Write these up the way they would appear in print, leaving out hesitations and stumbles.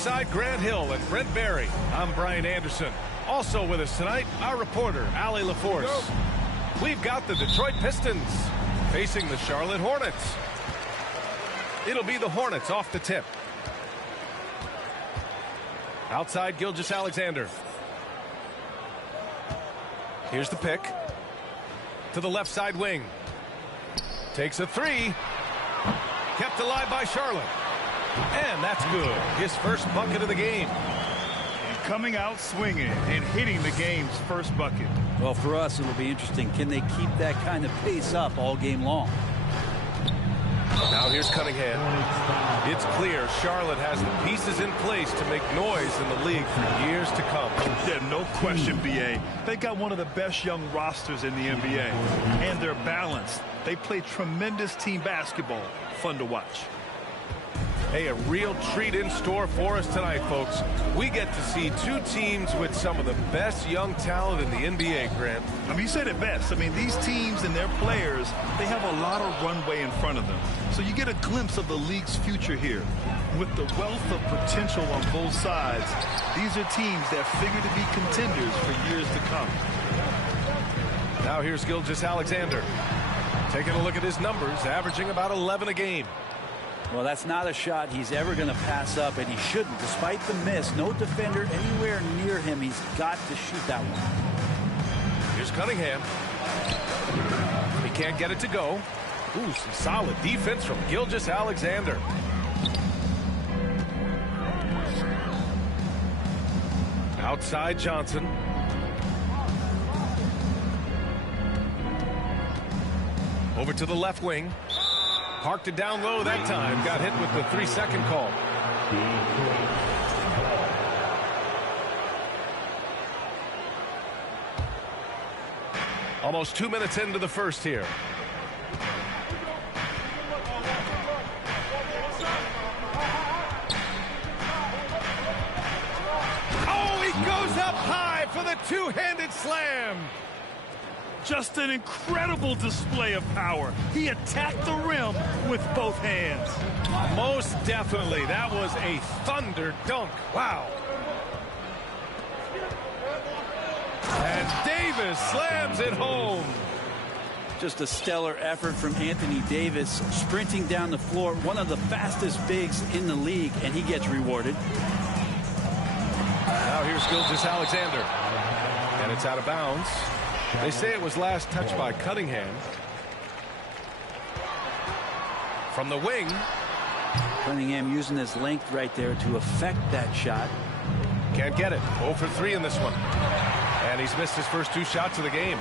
Alongside Grant Hill and Brent Barry, I'm Brian Anderson. Also with us tonight, our reporter, Allie LaForce. We've got the Detroit Pistons facing the Charlotte Hornets. It'll be the Hornets off the tip. Outside Gilgeous-Alexander. Here's the pick. To the left side wing. Takes a three. Kept alive by Charlotte. And that's good. His first bucket of the game. Coming out swinging and hitting the game's first bucket. Well, for us, it'll be interesting. Can they keep that kind of pace up all game long? Now here's Cunningham. It's clear Charlotte has the pieces in place to make noise in the league for years to come. Yeah, no question, B.A. They got one of the best young rosters in the NBA. And they're balanced. They play tremendous team basketball. Fun to watch. Hey, a real treat in store for us tonight, folks. We get to see two teams with some of the best young talent in the NBA, Grant. I mean, you said it best. I mean, these teams and their players, they have a lot of runway in front of them. So you get a glimpse of the league's future here. With the wealth of potential on both sides, these are teams that figure to be contenders for years to come. Now here's Gilgeous-Alexander. Taking a look at his numbers, averaging about 11 a game. Well, that's not a shot he's ever going to pass up, and he shouldn't. Despite the miss, no defender anywhere near him. He's got to shoot that one. Here's Cunningham. He can't get it to go. Ooh, some solid defense from Gilgeous-Alexander. Outside Johnson. Over to the left wing. Parked it down low that time. Got hit with the 3-second call. Almost 2 minutes into the first here. Oh, he goes up high for the two-handed slam. Just an incredible display of power. He attacked the rim with both hands. Most definitely. That was a thunder dunk. Wow. And Davis slams it home. Just a stellar effort from Anthony Davis, sprinting down the floor, one of the fastest bigs in the league, and he gets rewarded. Now here's Gilgeous-Alexander. And it's out of bounds. They say it was last touched by Cunningham. From the wing. Cunningham using his length right there to affect that shot. Can't get it. 0 for 3 in this one. And he's missed his first 2 shots of the game.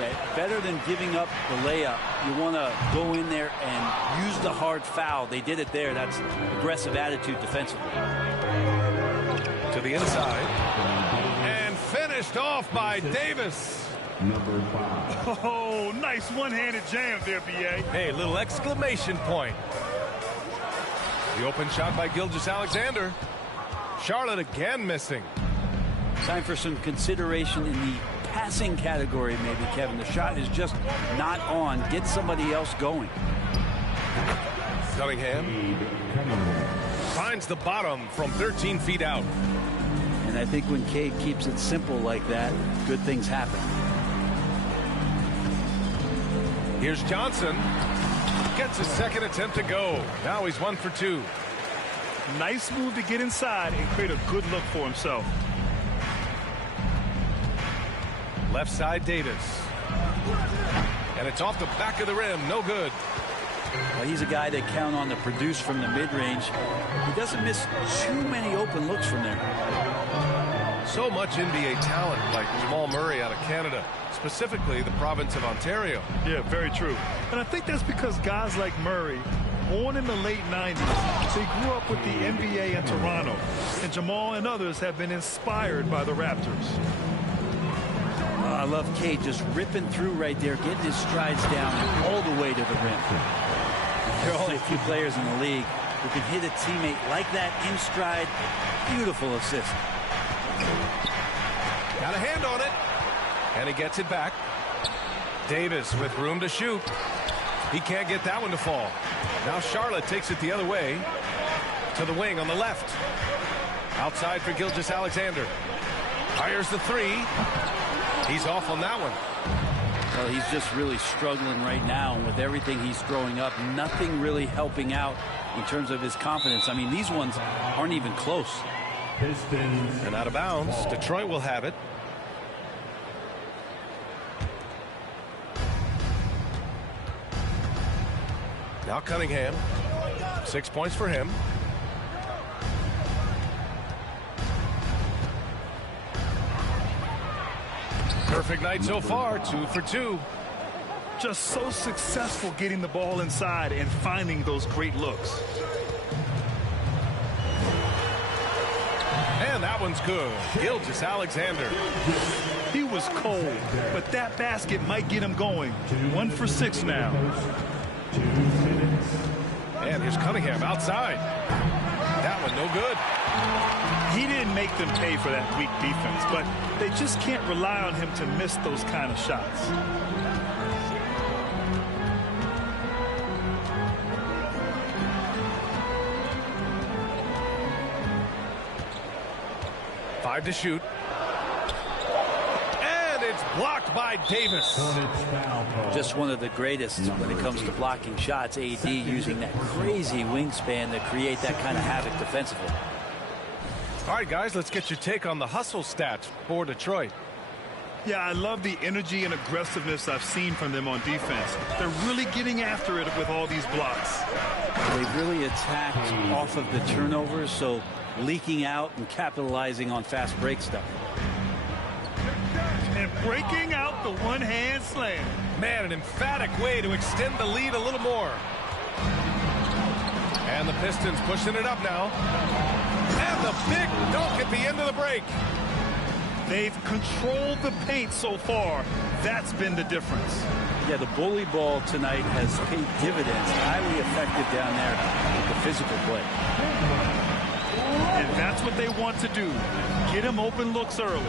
Yeah, better than giving up the layup. You want to go in there and use the hard foul. They did it there. That's aggressive attitude defensively. To the inside. Finished off by Davis. Number 5. Oh, nice one-handed jam there, B.A. Hey, little exclamation point. The open shot by Gilgeous-Alexander. Charlotte again missing. Time for some consideration in the passing category, maybe, Kevin. The shot is just not on. Get somebody else going. Cunningham finds the bottom from 13 feet out. And I think when Cade keeps it simple like that, good things happen. Here's Johnson. Gets his second attempt to go. Now he's 1 for 2. Nice move to get inside and create a good look for himself. Left side Davis. And it's off the back of the rim. No good. Well, he's a guy they count on to produce from the mid-range. He doesn't miss too many open looks from there. So much NBA talent like Jamal Murray out of Canada, specifically the province of Ontario. Yeah, very true. And I think that's because guys like Murray, born in the late 90s, they grew up with the NBA in Toronto. And Jamal and others have been inspired by the Raptors. I love Cade just ripping through right there, getting his strides down all the way to the rim. There are only a few players in the league who can hit a teammate like that in stride. Beautiful assist. Got a hand on it. And he gets it back. Davis with room to shoot. He can't get that one to fall. Now Charlotte takes it the other way. To the wing on the left. Outside for Gilgeous-Alexander. Fires the three. He's off on that one. Well, he's just really struggling right now. And with everything he's throwing up, nothing really helping out in terms of his confidence. I mean, these ones aren't even close. And out of bounds. Detroit will have it. Now Cunningham. 6 points for him. Perfect night so far. 2 for 2. Just so successful getting the ball inside and finding those great looks. And that one's good. Gilgeous-Alexander. He was cold, but that basket might get him going. 1 for 6 now. And here's Cunningham outside. That one no good. He didn't make them pay for that weak defense, but they just can't rely on him to miss those kind of shots. Five to shoot. And it's blocked by Davis. Just one of the greatest when it comes to blocking shots. AD using that crazy wingspan to create that kind of havoc defensively. All right, guys, let's get your take on the hustle stats for Detroit. Yeah, I love the energy and aggressiveness I've seen from them on defense. They're really getting after it with all these blocks. They've really attacked off of the turnovers, so leaking out and capitalizing on fast break stuff. And breaking out the one-hand slam. Man, an emphatic way to extend the lead a little more. And the Pistons pushing it up now. And the big dunk at the end of the break. They've controlled the paint so far. That's been the difference. Yeah, the bully ball tonight has paid dividends. Highly effective down there with the physical play. And that's what they want to do. Get him open looks early.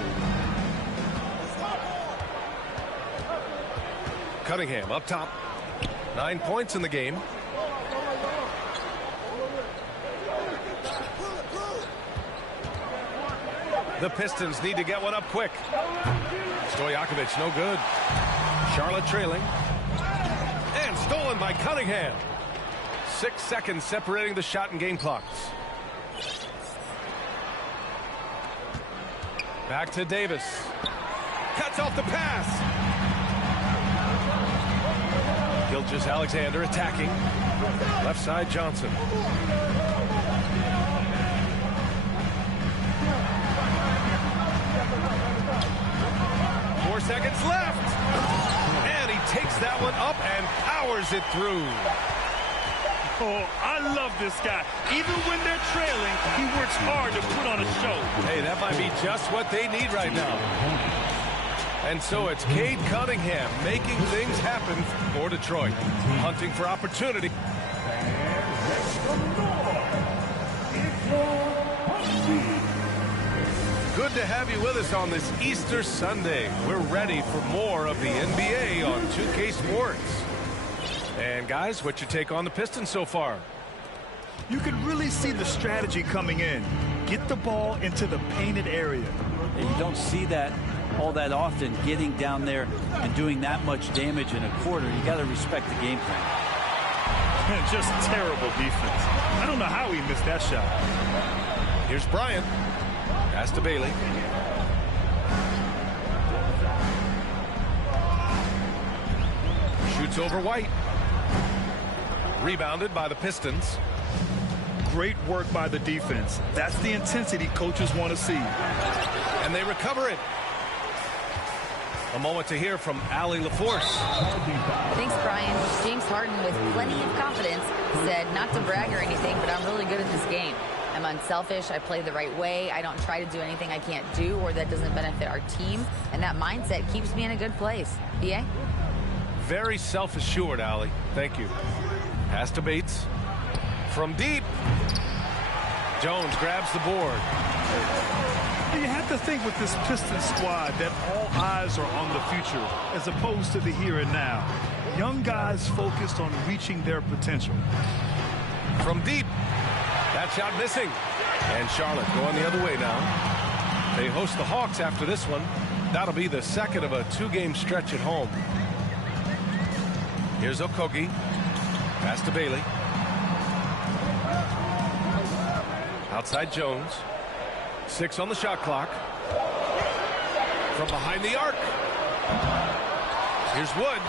Cunningham up top. 9 points in the game. The Pistons need to get one up quick. Stojakovic, no good. Charlotte trailing. And stolen by Cunningham. 6 seconds separating the shot and game clocks. Back to Davis. Cuts off the pass. Gilgeous-Alexander attacking. Left side, Johnson. 4 seconds left. And he takes that one up and powers it through. Oh, I love this guy. Even when they're trailing, he works hard to put on a show. Hey, that might be just what they need right now. And so it's Cade Cunningham making things happen for Detroit. Hunting for opportunity. Good to have you with us on this Easter Sunday. We're ready for more of the NBA on 2K Sports. And guys, what's your take on the Pistons so far? You can really see the strategy coming in. Get the ball into the painted area. And you don't see that all that often, getting down there and doing that much damage in a quarter. You got to respect the game plan. And just terrible defense. I don't know how he missed that shot. Here's Bryant. Pass to Bailey. Shoots over White. Rebounded by the Pistons. Great work by the defense. That's the intensity coaches want to see. And they recover it. A moment to hear from Allie LaForce. Thanks, Brian. James Harden, with plenty of confidence, said not to brag or anything, but I'm really good at this game. I'm unselfish. I play the right way. I don't try to do anything I can't do or that doesn't benefit our team. And that mindset keeps me in a good place. BA? Very self-assured, Allie. Thank you. Pass to Bates. From deep. Jones grabs the board. You have to think with this Pistons squad that all eyes are on the future as opposed to the here and now. Young guys focused on reaching their potential. From deep. That That shot missing. And Charlotte going the other way now. They host the Hawks after this one. That'll be the second of a 2-game stretch at home. Here's Okogie. Pass to Bailey. Outside Jones. 6 on the shot clock. From behind the arc. Here's Wood.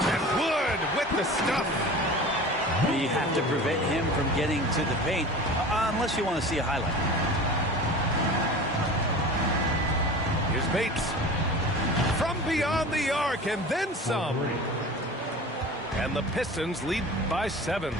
And Wood with the stuff. You have to prevent him from getting to the paint, unless you want to see a highlight. Here's Bates. From beyond the arc, and then some. And the Pistons lead by 7.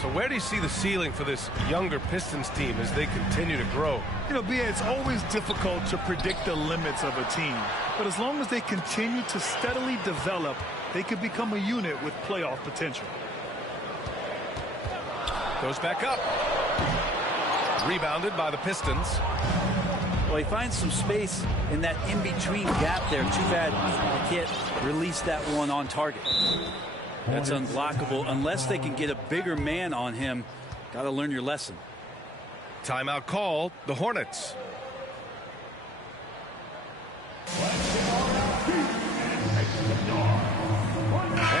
So where do you see the ceiling for this younger Pistons team as they continue to grow? You know, B.A., it's always difficult to predict the limits of a team. But as long as they continue to steadily develop, they could become a unit with playoff potential. Goes back up. Rebounded by the Pistons. Well, he finds some space in that in-between gap there. Too bad I can't release that one on target. That's unblockable unless they can get a bigger man on him. Got to learn your lesson. Timeout called. The Hornets.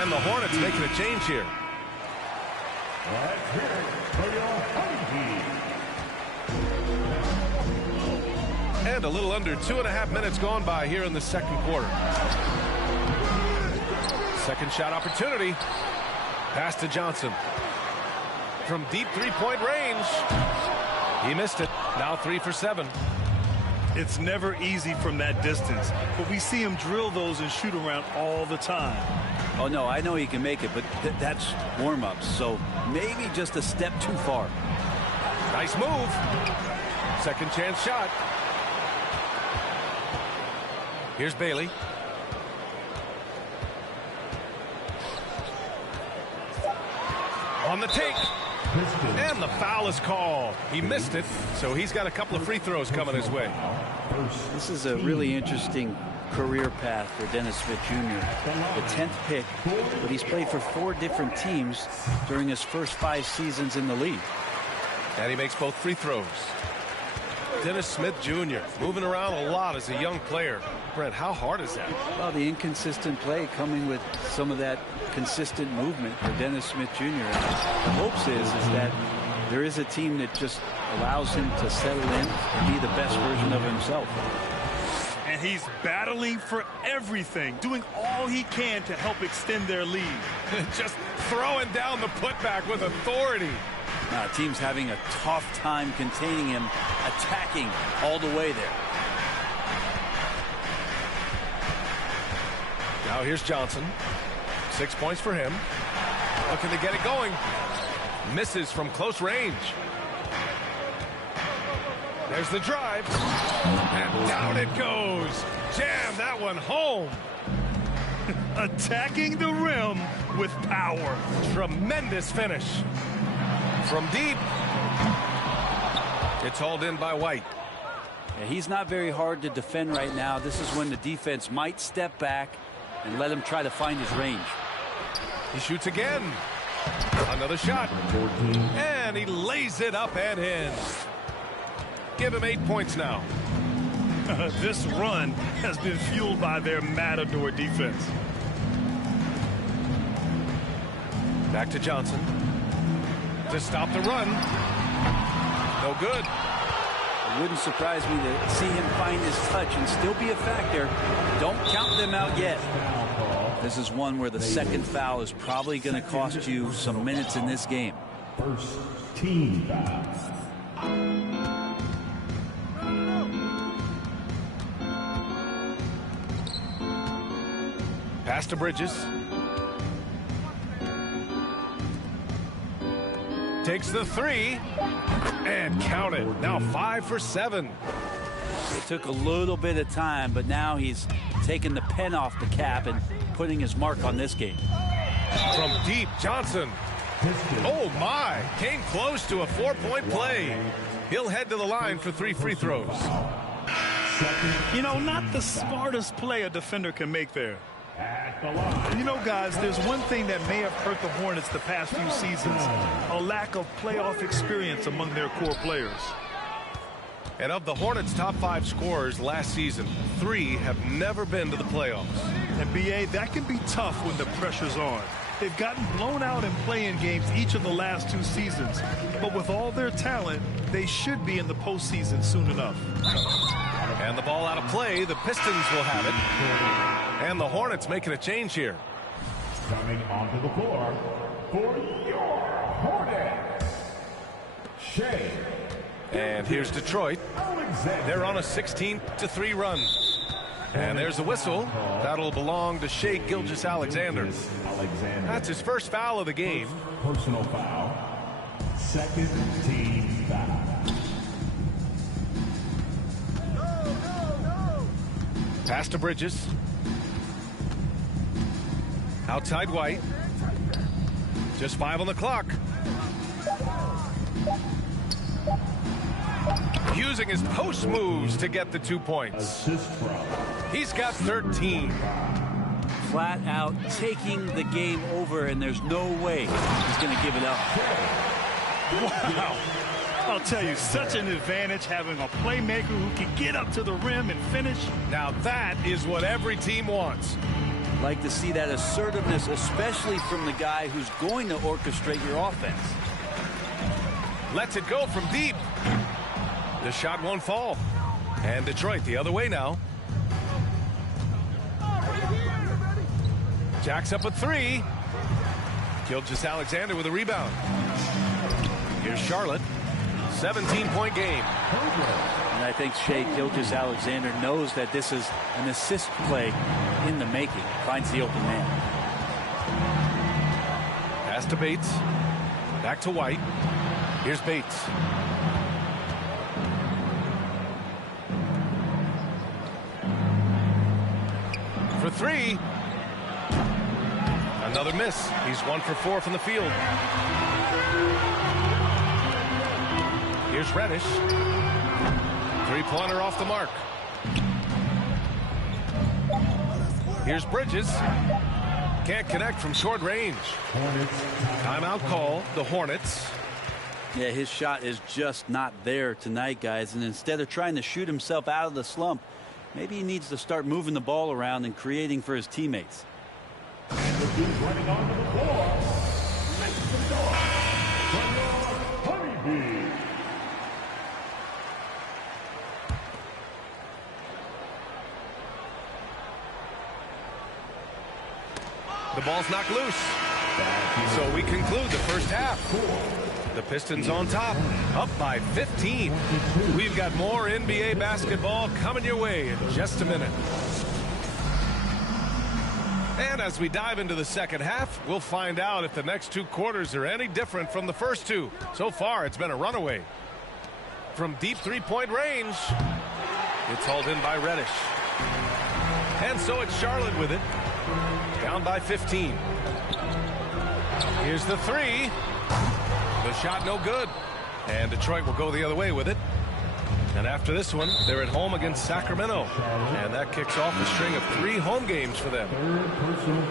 And the Hornets making a change here. And a little under 2.5 minutes gone by here in the second quarter. Second shot opportunity. Pass to Johnson. From deep three-point range. He missed it. Now 3 for 7. It's never easy from that distance, but we see him drill those and shoot around all the time. Oh, no, I know he can make it, but that's warm-ups, so maybe just a step too far. Nice move. Second chance shot. Here's Bailey. On the take. And the foul is called. He missed it, so he's got a couple of free throws coming his way. This is a really interesting career path for Dennis Smith Jr. The 10th pick, but he's played for 4 different teams during his first 5 seasons in the league. And he makes both free throws. Dennis Smith Jr. moving around a lot as a young player. Brent, how hard is that? Well, the inconsistent play coming with some of that consistent movement for Dennis Smith Jr. And the hopes is that there is a team that just allows him to settle in and be the best version of himself. And he's battling for everything, doing all he can to help extend their lead. Just throwing down the putback with authority. Team's having a tough time containing him, attacking all the way there. Now here's Johnson. 6 points for him. Looking to get it going. Misses from close range. There's the drive. And down it goes. Jam that one home. Attacking the rim with power. Tremendous finish. From deep. It's hauled in by White. Yeah, he's not very hard to defend right now. This is when the defense might step back and let him try to find his range. He shoots again. Another shot. And he lays it up and in. Give him 8 points now. This run has been fueled by their matador defense. Back to Johnson. To stop the run. No good. It wouldn't surprise me to see him find his touch and still be a factor. Don't count them out yet. This is one where the second foul is probably going to cost you some minutes in this game. First team foul. Pass to Bridges. Takes the 3 and count it. Now 5 for 7. It took a little bit of time, but now he's taking the pen off the cap and putting his mark on this game. From deep, Johnson. Oh my, came close to a 4-point play. He'll head to the line for 3 free throws. You know, not the smartest play a defender can make there. At the line. You know, guys, there's one thing that may have hurt the Hornets the past few seasons, a lack of playoff experience among their core players. And of the Hornets' top 5 scorers last season, 3 have never been to the playoffs. And BA, that can be tough when the pressure's on. They've gotten blown out in play-in games each of the last 2 seasons. But with all their talent, they should be in the postseason soon enough. And the ball out of play, the Pistons will have it. And the Hornets making a change here. Coming onto the floor for your Hornets, Shea. And here's Detroit. They're on a 16-3 run. And there's a whistle. That'll belong to Shea Gilgeous-Alexander. That's his first foul of the game. Personal foul. Second team foul. Pass to Bridges. Outside White. Just 5 on the clock. Using his post moves to get the 2 points. Assist from. He's got 13. Flat out taking the game over, and there's no way he's going to give it up. Wow. I'll tell you, such an advantage having a playmaker who can get up to the rim and finish. Now that is what every team wants. Like to see that assertiveness, especially from the guy who's going to orchestrate your offense. Lets it go from deep. The shot won't fall. And Detroit the other way now. Jacks up a 3. Gilgeous-Alexander with a rebound. Here's Charlotte. 17-point game. And I think Shea Gilgeous-Alexander knows that this is an assist play in the making. Finds the open man. Pass to Bates. Back to White. Here's Bates. For 3. Another miss. He's 1 for 4 from the field. Here's Reddish. 3-pointer off the mark. Here's Bridges. Can't connect from short range. Timeout call, the Hornets. Yeah, his shot is just not there tonight, guys. And instead of trying to shoot himself out of the slump, maybe he needs to start moving the ball around and creating for his teammates. Running onto the floor. Make some noise from your Honeybee. The ball's knocked loose. So we conclude the first half. The Pistons on top, up by 15. We've got more NBA basketball coming your way in just a minute. And as we dive into the second half, we'll find out if the next 2 quarters are any different from the first 2. So far, it's been a runaway. From deep 3-point range, it's hauled in by Reddish. And so it's Charlotte with it. Down by 15. Here's the 3. The shot no good. And Detroit will go the other way with it. And after this one, they're at home against Sacramento. And that kicks off a string of 3 home games for them.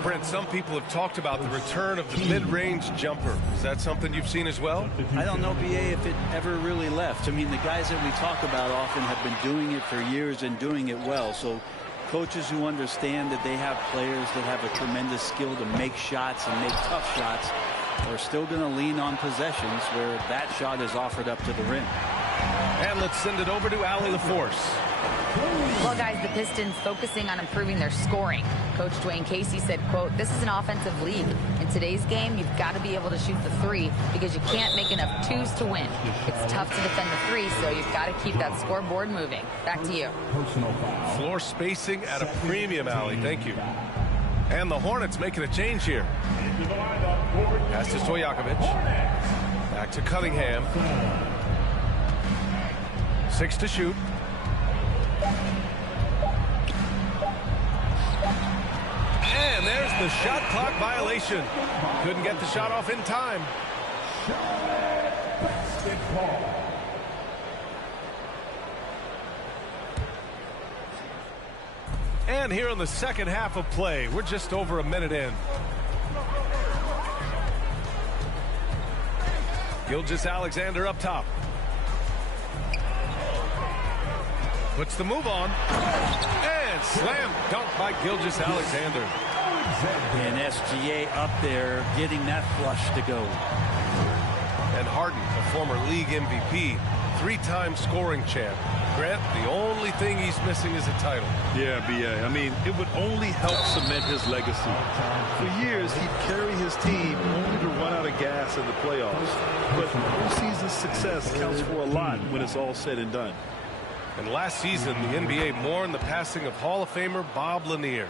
Brent, some people have talked about the return of the mid-range jumper. Is that something you've seen as well? I don't know, BA, if it ever really left. I mean, the guys that we talk about often have been doing it for years and doing it well. So coaches who understand that they have players that have a tremendous skill to make shots and make tough shots are still going to lean on possessions where that shot is offered up to the rim. And let's send it over to Allie LaForce. Well, guys, the Pistons focusing on improving their scoring. Coach Dwayne Casey said, quote, "This is an offensive league. In today's game, you've got to be able to shoot the 3 because you can't make enough 2s to win. It's tough to defend the 3, so you've got to keep that scoreboard moving." Back to you. Floor spacing at a premium, Allie. Thank you. And the Hornets making a change here. Pass to Stojakovic. Back to Cunningham. 6 to shoot. And there's the shot clock violation. Couldn't get the shot off in time. And here in the second half of play, we're just over a minute in. Gilgeous-Alexander up top. Puts the move on. And slam dunk by Gilgeous-Alexander. And SGA up there getting that flush to go. And Harden, a former league MVP, 3-time scoring champ. Grant, the only thing he's missing is a title. Yeah, B.A. I mean, it would only help cement his legacy. For years, he'd carry his team only to run out of gas in the playoffs. But postseason success counts for a lot when it's all said and done. And last season, the NBA mourned the passing of Hall of Famer Bob Lanier.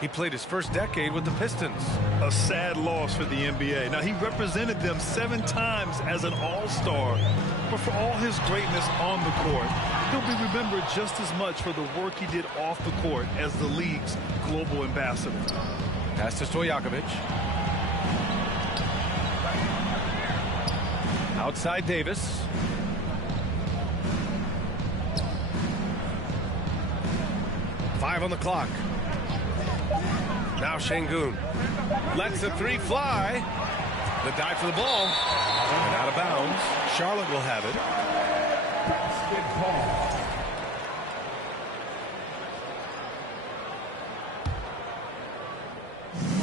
He played his first decade with the Pistons. A sad loss for the NBA. Now, he represented them 7 times as an all-star. But for all his greatness on the court, he'll be remembered just as much for the work he did off the court as the league's global ambassador. Pass to Stojakovic. Outside Davis. Five on the clock. Now Şengün lets the 3 fly. The dive for the ball. And out of bounds. Charlotte will have it.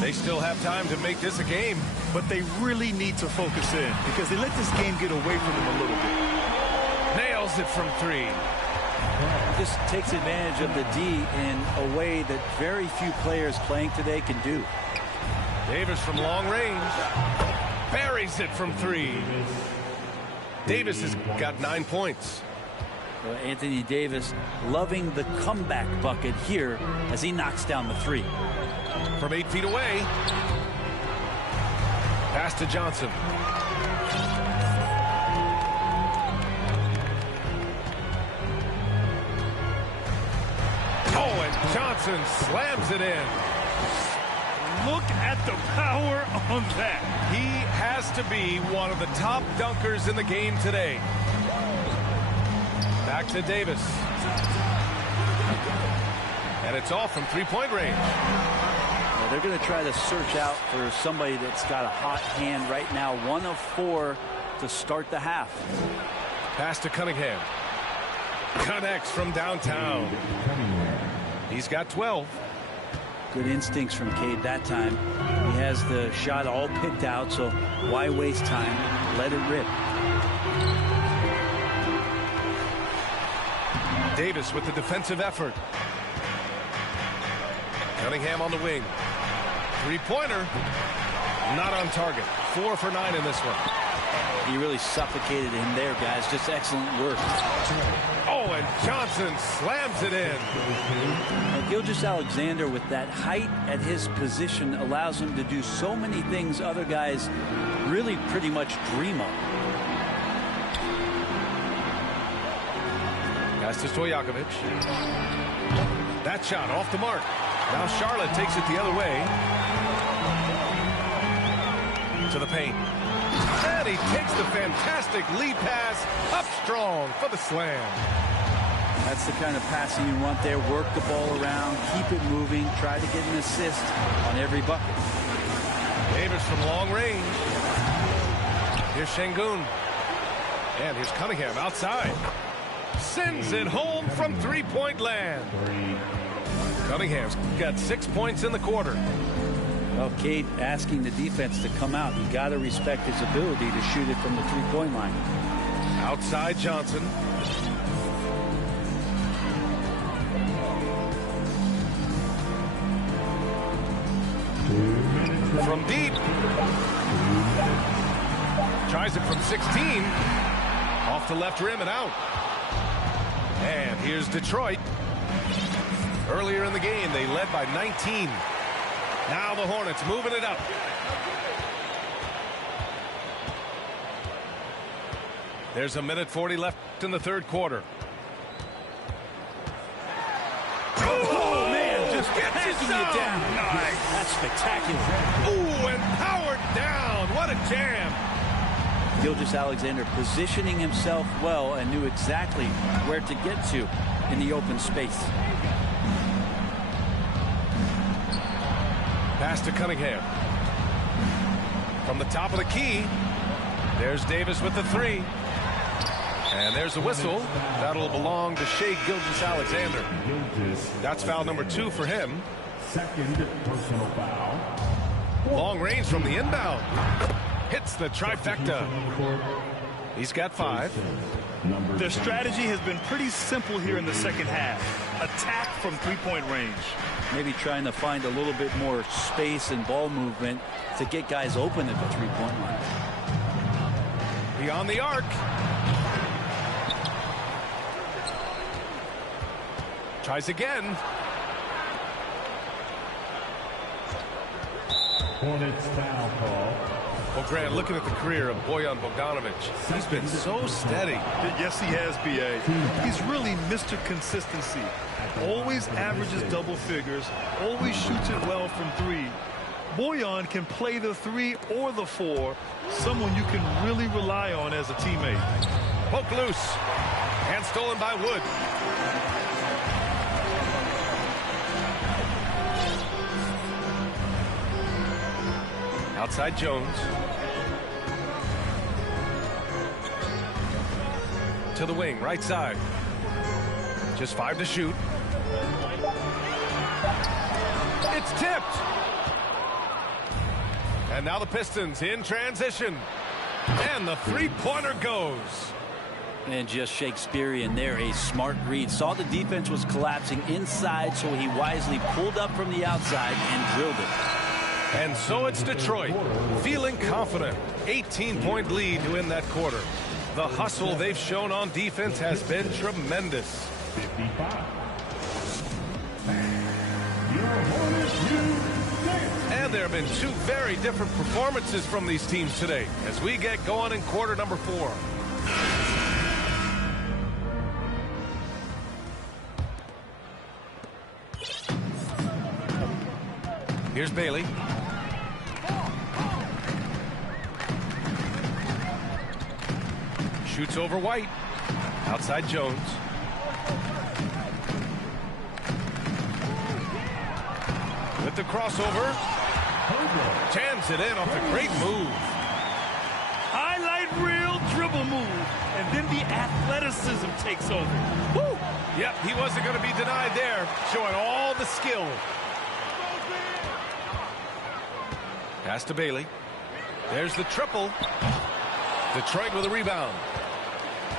They still have time to make this a game. But they really need to focus in because they let this game get away from them a little bit. Nails it from 3. Just takes advantage of the D in a way that very few players playing today can do. Davis from long range. Buries it from 3. Davis has got 9 points. Well, Anthony Davis loving the comeback bucket here as he knocks down the 3. From 8 feet away. Pass to Johnson. Oh, and Johnson slams it in. Look at the power on that. He has to be one of the top dunkers in the game today. Back to Davis. And it's all from 3-point range. Well, they're going to try to search out for somebody that's got a hot hand right now. 1 of 4 to start the half. Pass to Cunningham. Connects from downtown. He's got 12. Good instincts from Cade that time. He has the shot all picked out, so why waste time? Let it rip. Davis with the defensive effort. Cunningham on the wing. 3-pointer. Not on target. 4 for 9 in this one. He really suffocated him there, guys. Just excellent work. Oh, and Johnson slams it in. Now, Gilgeous-Alexander with that height at his position allows him to do so many things other guys really pretty much dream of. Pass to Stojakovic. That shot off the mark. Now Charlotte takes it the other way. To the paint. And he takes the fantastic lead pass up strong for the slam. That's the kind of passing you want there. Work the ball around, keep it moving, try to get an assist on every bucket. Davis from long range. Here's Şengün. And here's Cunningham outside. Sends it home from 3-point land. Cunningham's got 6 points in the quarter. Well, Cade asking the defense to come out. You got to respect his ability to shoot it from the 3-point line. Outside Johnson. From deep. Tries it from 16. Off the left rim and out. And here's Detroit. Earlier in the game, they led by 19. Now the Hornets moving it up. There's a minute 40 left in the third quarter. Oh, man, just gets you down. Nice. That's spectacular. Ooh, and powered down. What a jam. Gilgeous-Alexander positioning himself well and knew exactly where to get to in the open space. Pass to Cunningham. From the top of the key, there's Davis with the three. And there's a whistle. That'll belong to Shai Gilgeous-Alexander. That's foul number 2 for him. Second personal foul. Long range from the inbound. Hits the trifecta. He's got 5. Their strategy has been pretty simple here in the second half. Attack from three-point range. Maybe trying to find a little bit more space and ball movement to get guys open at the three-point line. Beyond the arc. Tries again. Hornets foul call. Well, Grant, looking at the career of Bojan Bogdanovic, he's been so steady. Yes, he has, B.A. He's really Mr. Consistency. Always averages double figures, always shoots it well from 3. Bojan can play the 3 or the 4, someone you can really rely on as a teammate. Poke loose. And stolen by Wood. Outside Jones. To the wing, right side. Just 5 to shoot. It's tipped. And now the Pistons in transition. And the three-pointer goes. And just Shakespearean there, a smart read. Saw the defense was collapsing inside, so he wisely pulled up from the outside and drilled it. And so it's Detroit, feeling confident. 18-point lead to win that quarter. The hustle they've shown on defense has been tremendous. 55. Your Hornets use 6. And there have been 2 very different performances from these teams today as we get going in quarter number 4. Here's Bailey. Shoots over White. Outside Jones. With the crossover. Jams it in off a great move. Highlight reel dribble move. And then the athleticism takes over. Woo! Yep, he wasn't going to be denied there. Showing all the skill. Pass to Bailey. There's the triple. Detroit with a rebound.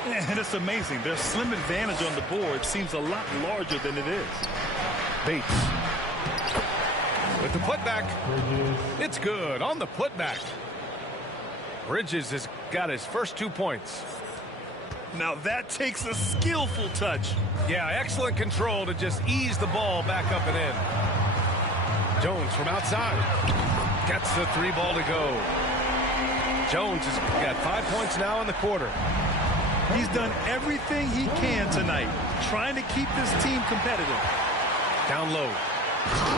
And it's amazing. Their slim advantage on the board seems a lot larger than it is. Bates. With the putback. It's good on the putback. Bridges has got his first 2 points. Now that takes a skillful touch. Yeah, excellent control to just ease the ball back up and in. Jones from outside. Gets the 3 ball to go. Jones has got 5 points now in the quarter. He's done everything he can tonight, trying to keep this team competitive. Down low.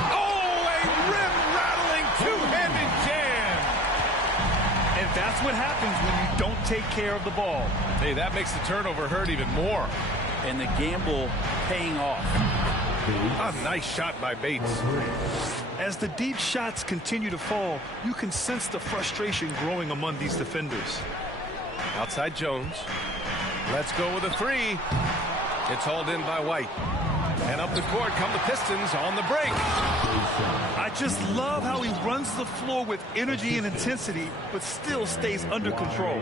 Oh, a rim-rattling two-handed jam. And that's what happens when you don't take care of the ball. Hey, that makes the turnover hurt even more. And the gamble paying off. A nice shot by Bates. As the deep shots continue to fall, you can sense the frustration growing among these defenders. Outside Jones. Let's go with a 3. It's hauled in by White. And up the court come the Pistons on the break. I just love how he runs the floor with energy and intensity, but still stays under control.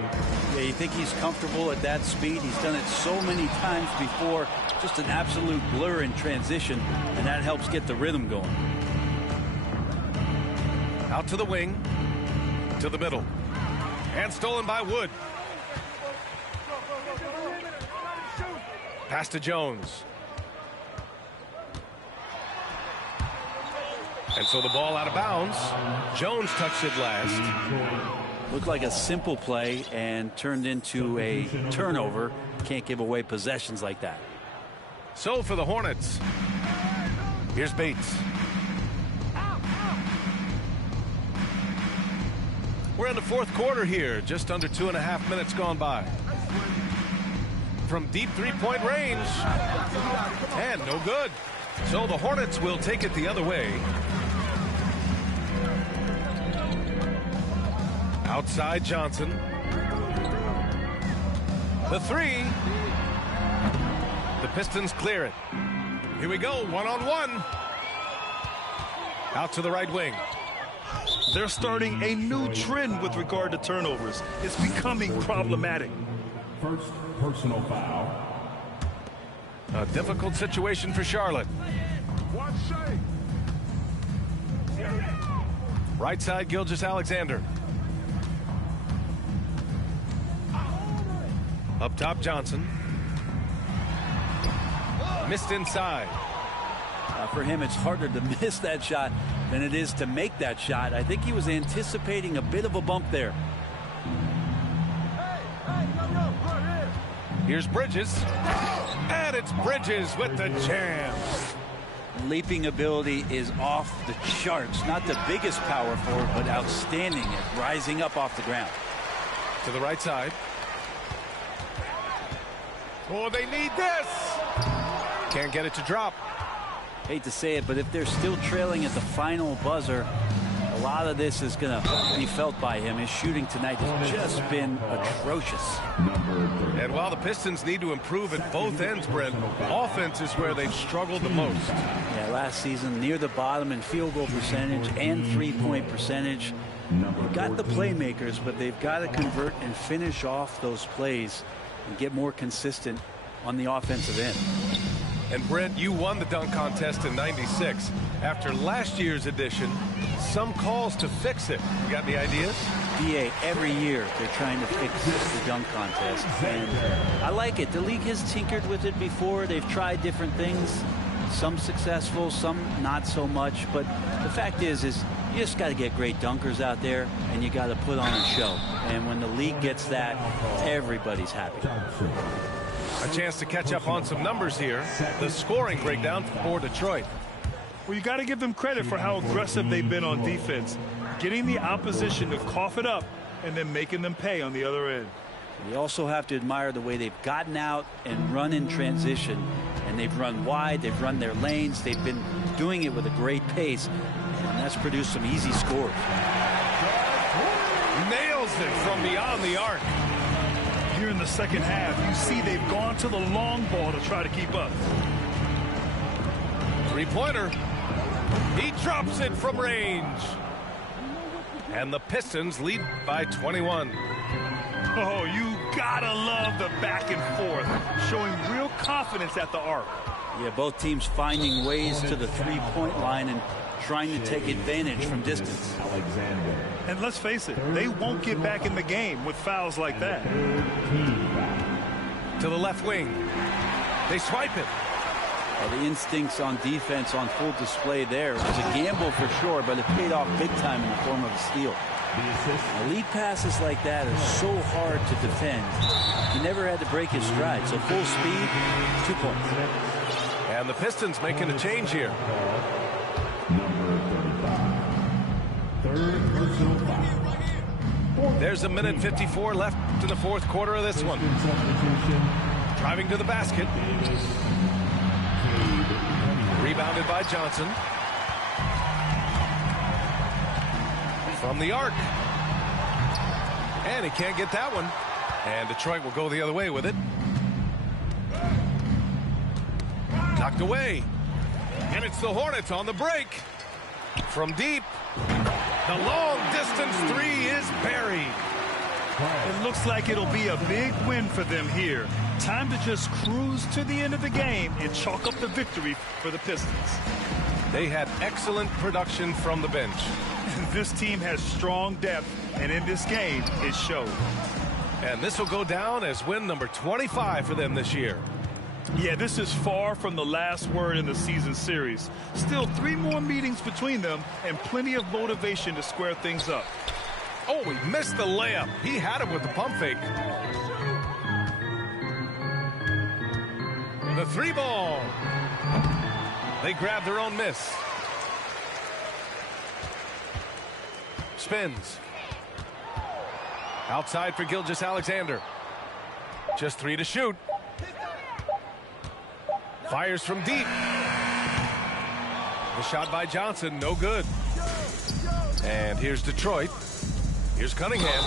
Yeah, you think he's comfortable at that speed? He's done it so many times before. Just an absolute blur in transition, and that helps get the rhythm going. Out to the wing. To the middle. And stolen by Wood. Pass to Jones. And so the ball out of bounds. Jones touched it last. Looked like a simple play and turned into a turnover. Can't give away possessions like that. So for the Hornets, here's Bates. We're in the 4th quarter here, just under 2.5 minutes gone by. From deep 3-point range, and no good. So the Hornets will take it the other way. Outside Johnson. The three. The Pistons clear it. Here we go, one-on-one. Out to the right wing. They're starting a new trend with regard to turnovers. It's becoming problematic. First personal foul. A difficult situation for Charlotte. Right side, Gilgeous-Alexander. Up top, Johnson. Missed inside. For him, it's harder to miss that shot than it is to make that shot. I think he was anticipating a bit of a bump there. Here's Bridges. And it's Bridges with the jam. Leaping ability is off the charts. Not the biggest power forward, but outstanding at rising up off the ground. To the right side. Oh, they need this. Can't get it to drop. Hate to say it, but if they're still trailing at the final buzzer, a lot of this is going to be felt by him. His shooting tonight has just been atrocious. And while the Pistons need to improve at both ends, Brent, offense is where they've struggled the most. Yeah, last season near the bottom in field goal percentage and three-point percentage. They've got the playmakers, but they've got to convert and finish off those plays and get more consistent on the offensive end. And Brent, you won the dunk contest in '96. After last year's edition, some calls to fix it. You got any ideas? DA, every year they're trying to fix the dunk contest. And I like it. The league has tinkered with it before. They've tried different things. Some successful, some not so much. But the fact is you just got to get great dunkers out there, and you got to put on a show. And when the league gets that, everybody's happy. A chance to catch up on some numbers here. The scoring breakdown for Detroit. Well, you got to give them credit for how aggressive they've been on defense. Getting the opposition to cough it up and then making them pay on the other end. You also have to admire the way they've gotten out and run in transition. And they've run wide, they've run their lanes, they've been doing it with a great pace. And that's produced some easy scores. Nails it from beyond the arc. Here in the second half, you see they've gone to the long ball to try to keep up. Three-pointer. He drops it from range. And the Pistons lead by 21. Oh, you gotta love the back and forth, showing real confidence at the arc. Yeah, both teams finding ways to the three-point line and trying to take advantage from distance. And let's face it, they won't get back in the game with fouls like that. To the left wing. They swipe it. Well, the instincts on defense on full display there. It was a gamble for sure, but it paid off big time in the form of a steal. Elite passes like that are so hard to defend. He never had to break his stride, so full speed, 2 points. And the Pistons making a change here. Third personal foul. There's 1:54 left in the fourth quarter of this one. Driving to the basket. Rebounded by Johnson. From the arc. And he can't get that one. And Detroit will go the other way with it. Knocked away. And it's the Hornets on the break. From deep. The long-distance three is buried. It looks like it'll be a big win for them here. Time to just cruise to the end of the game and chalk up the victory for the Pistons. They had excellent production from the bench. This team has strong depth, and in this game, it showed. And this will go down as win number 25 for them this year. Yeah, this is far from the last word in the season series. Still 3 more meetings between them and plenty of motivation to square things up. Oh, he missed the layup. He had him with the pump fake. The 3 ball. They grab their own miss. Spins. Outside for Gilgeous-Alexander. Just 3 to shoot. Fires from deep. The shot by Johnson, no good. And here's Detroit. Here's Cunningham.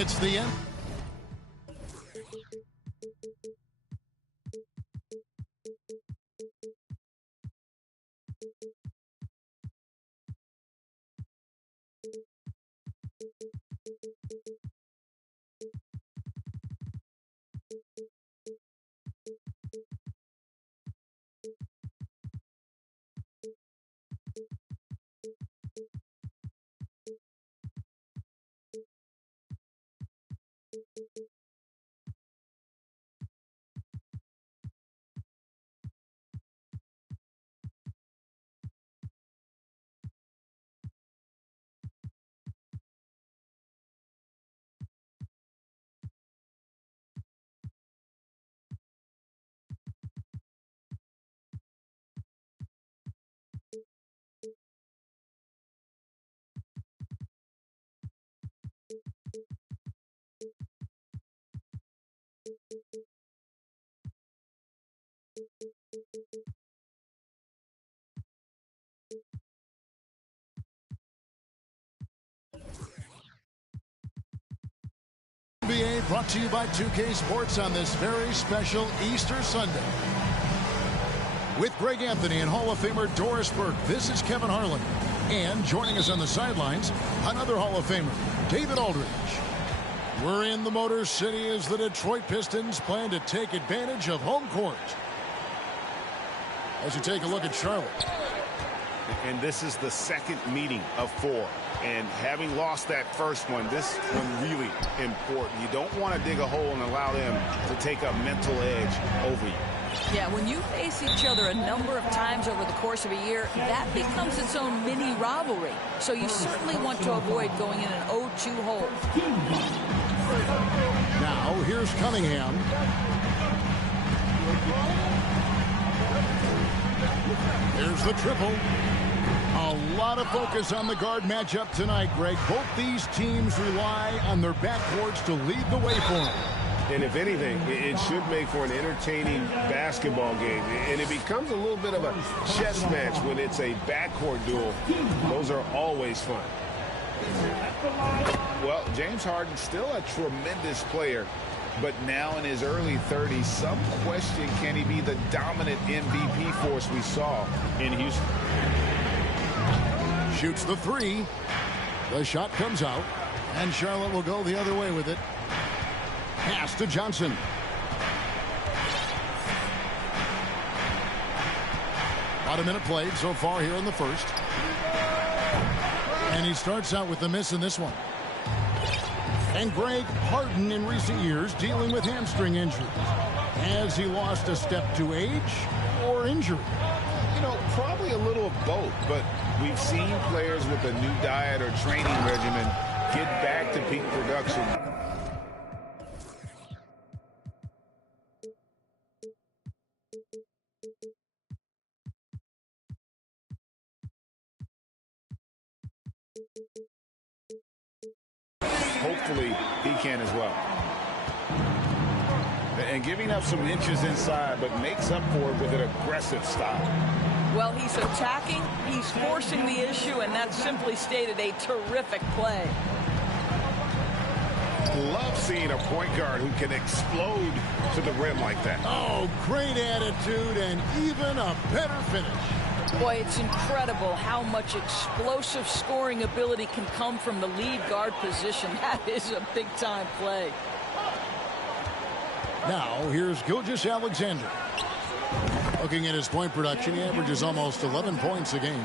It's the end. NBA brought to you by 2K Sports on this very special Easter Sunday. With Greg Anthony and Hall of Famer Doris Burke, this is Kevin Harlan. And joining us on the sidelines, another Hall of Famer, David Aldridge. We're in the Motor City as the Detroit Pistons plan to take advantage of home court. As you take a look at Charlotte. And this is the second meeting of 4. And having lost that first one, this one really important. You don't want to dig a hole and allow them to take a mental edge over you. Yeah, when you face each other a number of times over the course of a year, that becomes its own mini rivalry. So you certainly want to avoid going in an 0-2 hole. Now, here's Cunningham. Here's the triple. A lot of focus on the guard matchup tonight, Greg. Both these teams rely on their backcourts to lead the way for them. And if anything, it should make for an entertaining basketball game. And it becomes a little bit of a chess match when it's a backcourt duel. Those are always fun. Well, James Harden's still a tremendous player, but now in his early 30s, some question, can he be the dominant MVP force we saw in Houston? Shoots the three. The shot comes out, and Charlotte will go the other way with it. Pass to Johnson. About a minute played so far here in the first. And he starts out with the miss in this one. And Greg, Harden in recent years dealing with hamstring injuries. Has he lost a step to age or injury? You know, probably a little of both, but we've seen players with a new diet or training regimen get back to peak production. Hopefully, he can as well. And giving up some inches inside, but makes up for it with an aggressive style. Well, he's attacking, he's forcing the issue, and that simply stated a terrific play. Love seeing a point guard who can explode to the rim like that. Oh, great attitude and even a better finish. Boy, it's incredible how much explosive scoring ability can come from the lead guard position. That is a big-time play. Now, here's Gilgeous-Alexander. Looking at his point production, he averages almost 11 points a game.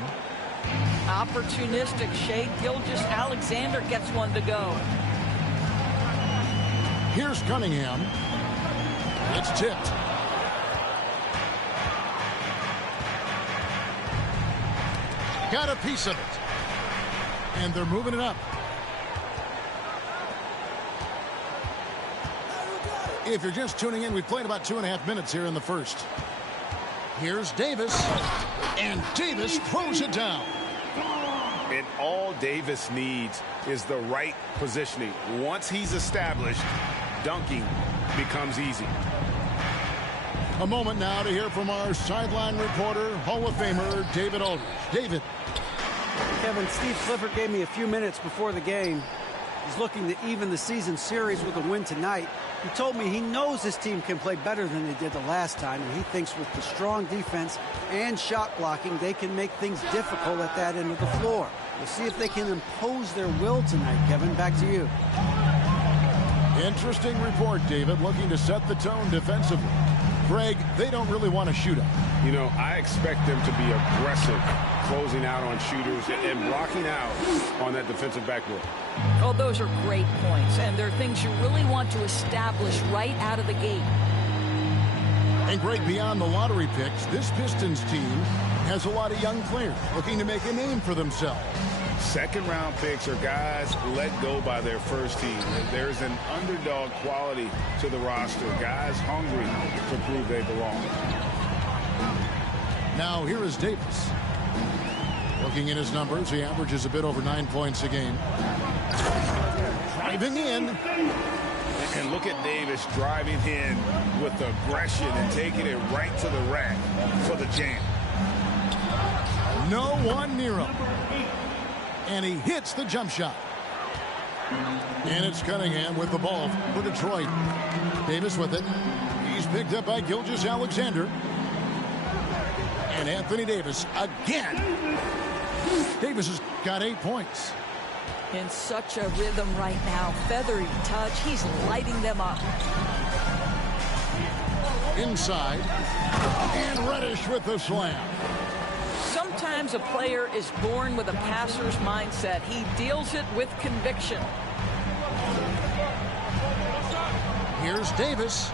Opportunistic Shea Gilgeous-Alexander gets one to go. Here's Cunningham. It's tipped. Got a piece of it. And they're moving it up. If you're just tuning in, we've played about 2.5 minutes here in the first. Here's Davis. And Davis throws it down. And all Davis needs is the right positioning. Once he's established, dunking becomes easy. A moment now to hear from our sideline reporter, Hall of Famer David Aldridge. David. Kevin, Steve Clifford gave me a few minutes before the game. He's looking to even the season series with a win tonight. He told me he knows his team can play better than they did the last time, and he thinks with the strong defense and shot blocking, they can make things difficult at that end of the floor. We'll see if they can impose their will tonight. Kevin, back to you. Interesting report, David, looking to set the tone defensively. Greg, they don't really want to shoot up. You know, I expect them to be aggressive, closing out on shooters and blocking out on that defensive backboard. Oh, those are great points, and they're things you really want to establish right out of the gate. And Greg, beyond the lottery picks, this Pistons team has a lot of young players looking to make a name for themselves. Second-round picks are guys let go by their first team. There's an underdog quality to the roster. Guys hungry to prove they belong. Now here is Davis. Looking at his numbers, he averages a bit over 9 points a game. Driving in. And look at Davis driving in with aggression and taking it right to the rack for the jam. No one near him. And he hits the jump shot. And it's Cunningham with the ball for Detroit. Davis with it. He's picked up by Gilgeous-Alexander. And Anthony Davis again. Davis has got 8 points. In such a rhythm right now. Feathery touch. He's lighting them up. Inside. And Reddish with the slam. Sometimes a player is born with a passer's mindset. He deals it with conviction. Here's Davis.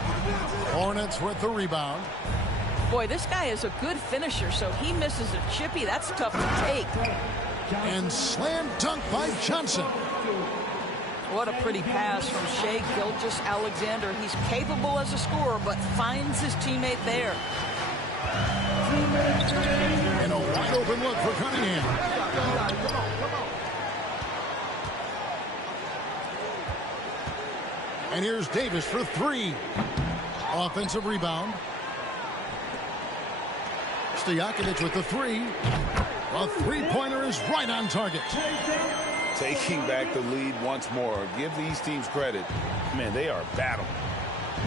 Hornets with the rebound. Boy, this guy is a good finisher, so he misses a chippy. That's tough to take. And slam dunk by Johnson. What a pretty pass from Shea Gilgeous-Alexander. He's capable as a scorer, but finds his teammate there. And a wide open look for Cunningham. And here's Davis for 3. Offensive rebound. Stojakovic with the 3. A three-pointer is right on target. Taking back the lead once more. Give these teams credit. Man, they are battling.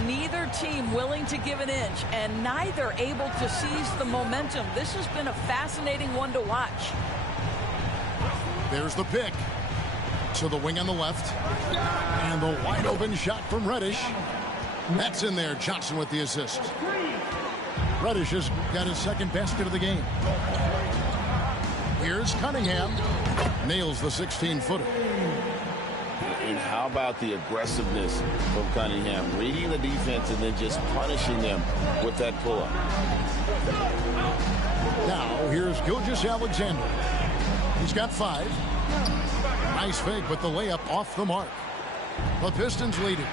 Neither team willing to give an inch, and neither able to seize the momentum. This has been a fascinating one to watch. There's the pick. To the wing on the left. And the wide open shot from Reddish. That's in there. Johnson with the assist. Reddish has got his second basket of the game. Here's Cunningham. Nails the 16-footer. And how about the aggressiveness from Cunningham? Reading the defense and then just punishing them with that pull-up. Now, here's Gilgeous-Alexander. He's got 5. Nice fake, but the layup off the mark. The Pistons lead it.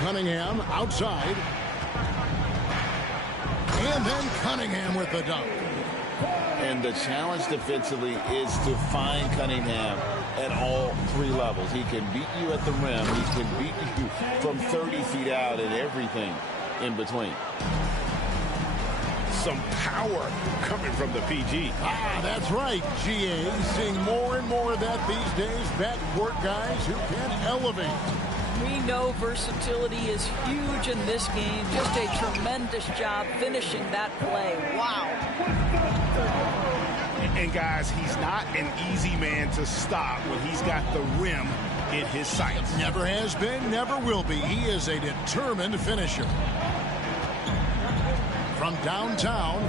Cunningham outside. And then Cunningham with the dunk. And the challenge defensively is to find Cunningham at all 3 levels. He can beat you at the rim. He can beat you from 30 feet out and everything in between. Some power coming from the PG. That's right, GA. Seeing more and more of that these days. Backcourt guys who can elevate. We know versatility is huge in this game. Just a tremendous job finishing that play. Wow. And guys, he's not an easy man to stop when he's got the rim in his sights. Never has been, never will be. He is a determined finisher. From downtown,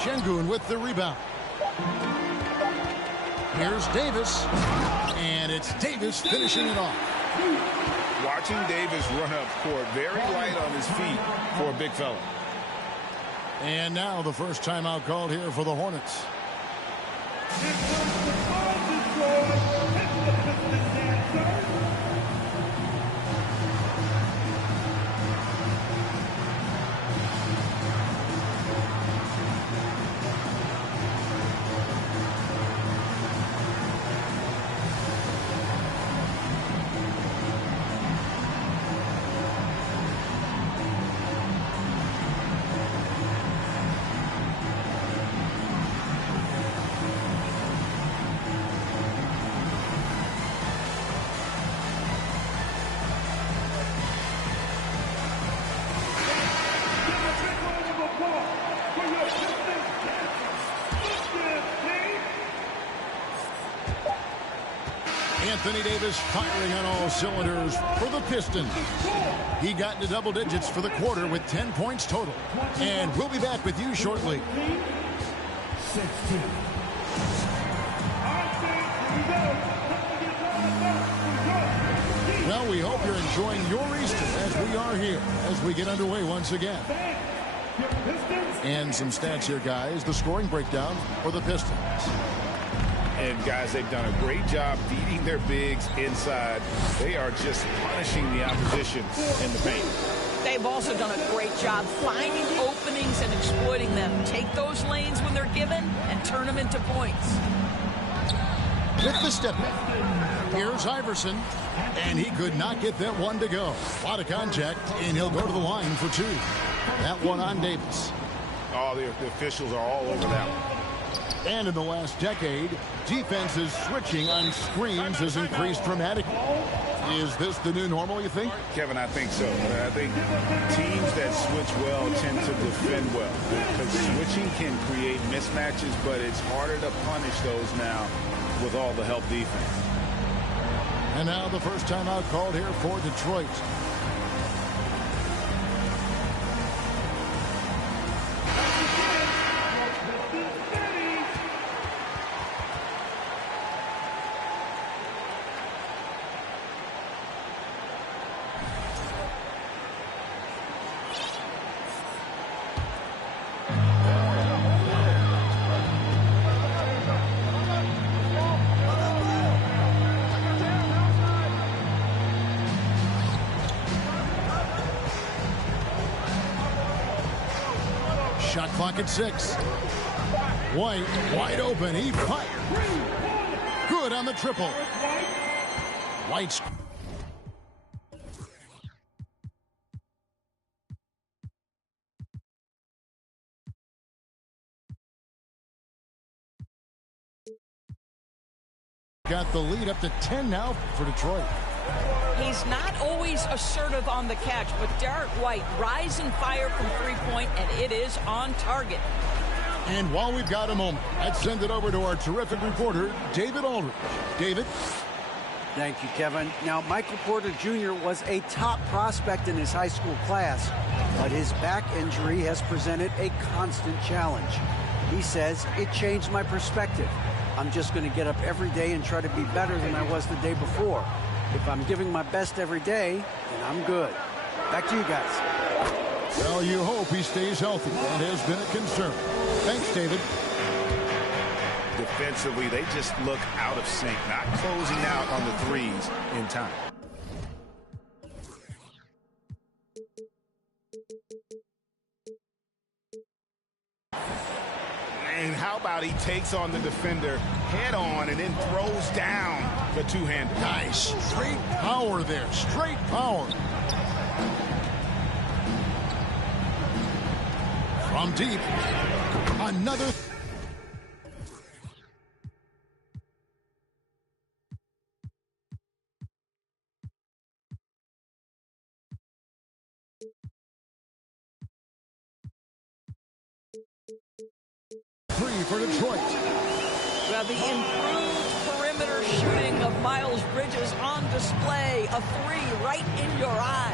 Şengün with the rebound. Here's Davis, and it's Davis finishing it off. Watching Davis run up court, very light on his feet for a big fella. And now the first timeout called here for the Hornets. Anthony Davis firing on all cylinders for the Pistons. He got into double digits for the quarter with 10 points total. And we'll be back with you shortly. Well, we hope you're enjoying your Easter as we are here as we get underway once again. And some stats here, guys. The scoring breakdown for the Pistons. And, guys, they've done a great job feeding their bigs inside. They are just punishing the opposition in the paint. They've also done a great job finding openings and exploiting them. Take those lanes when they're given and turn them into points. With the step back, here's Iverson, and he could not get that one to go. A lot of contact, and he'll go to the line for 2. That one on Davis. Oh, the officials are all over that one. And in the last decade, defenses switching on screens has increased dramatically. Is this the new normal, you think? Kevin, I think so. I think teams that switch well tend to defend well. Because switching can create mismatches, but it's harder to punish those now with all the help defense. And now the first timeout called here for Detroit. Shot clock at 6. White wide open. He fired. Good on the triple. White's got the lead up to 10 now for Detroit. He's not always assertive on the catch, but Derek White rise and fire from three-point, and it is on target. And while we've got a moment, let's send it over to our terrific reporter, David Aldridge. David? Thank you, Kevin. Now, Michael Porter Jr. was a top prospect in his high school class, but his back injury has presented a constant challenge. He says, it changed my perspective. I'm just going to get up every day and try to be better than I was the day before. If I'm giving my best every day, then I'm good. Back to you guys. Well, you hope he stays healthy. That has been a concern. Thanks, David. Defensively, they just look out of sync, not closing out on the threes in time. And how about he takes on the defender head on and then throws down the two-hander. Nice. Straight power there. Straight power. From deep. Another. Three for Detroit. Well, the improved perimeter shooting of Miles Bridges on display. A three right in your eye.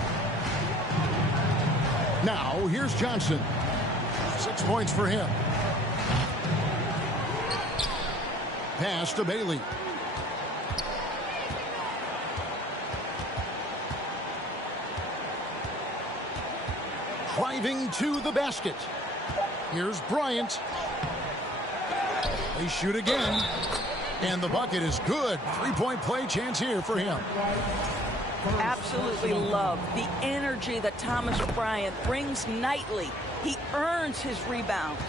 Now, here's Johnson. 6 points for him. Pass to Bailey. Driving to the basket. Here's Bryant. They shoot again. And the bucket is good. 3-point play chance here for him. Absolutely love the energy that Thomas Bryant brings nightly. He earns his rebounds.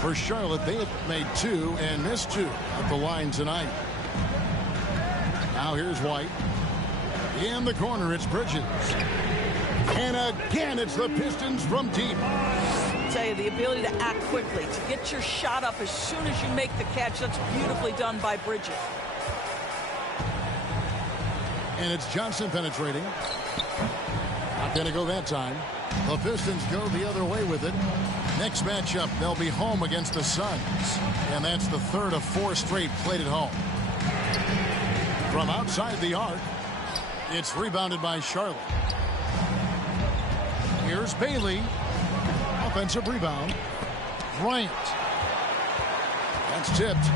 For Charlotte, they have made 2 and missed 2 at the line tonight. Now here's White. In the corner, it's Bridges. And again, it's the Pistons from deep. I tell you, the ability to act quickly, to get your shot up as soon as you make the catch, that's beautifully done by Bridges. And it's Johnson penetrating. Not going to go that time. The Pistons go the other way with it. Next matchup, they'll be home against the Suns. And that's the third of 4 straight played at home. From outside the arc, it's rebounded by Charlotte. Here's Bailey. Offensive rebound. Bryant. That's tipped.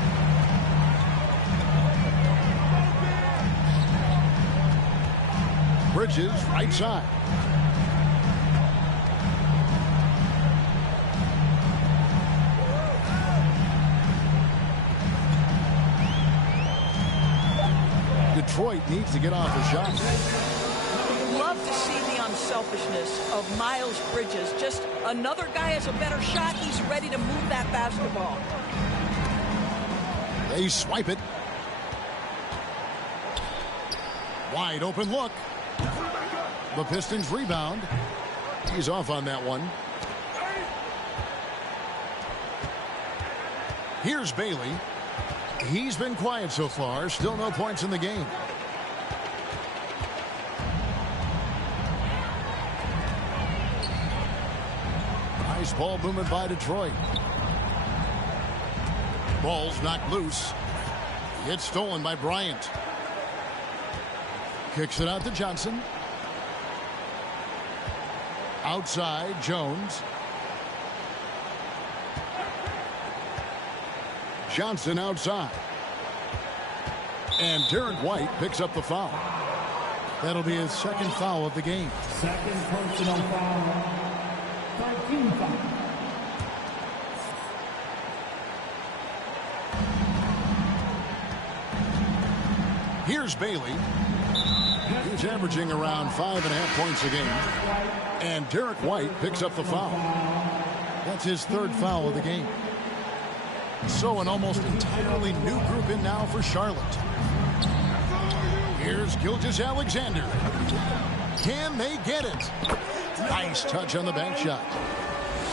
Bridges, right side. Detroit needs to get off the shot. Love to see the unselfishness of Miles Bridges. Just another guy has a better shot. He's ready to move that basketball. They swipe it. Wide open look. The Pistons rebound. He's off on that one. Here's Bailey. He's been quiet so far. Still no points in the game. Nice ball movement by Detroit. Ball's knocked loose. It's stolen by Bryant. Kicks it out to Johnson. Outside, Jones. Johnson outside. And Derek White picks up the foul. That'll be his second foul of the game. Second personal foul. 13 foul. Here's Bailey. He's averaging around 5.5 points a game. And Derek White picks up the foul. That's his third foul of the game. So an almost entirely new group in now for Charlotte. Here's Gilgeous-Alexander. Can they get it? Nice touch on the bank shot.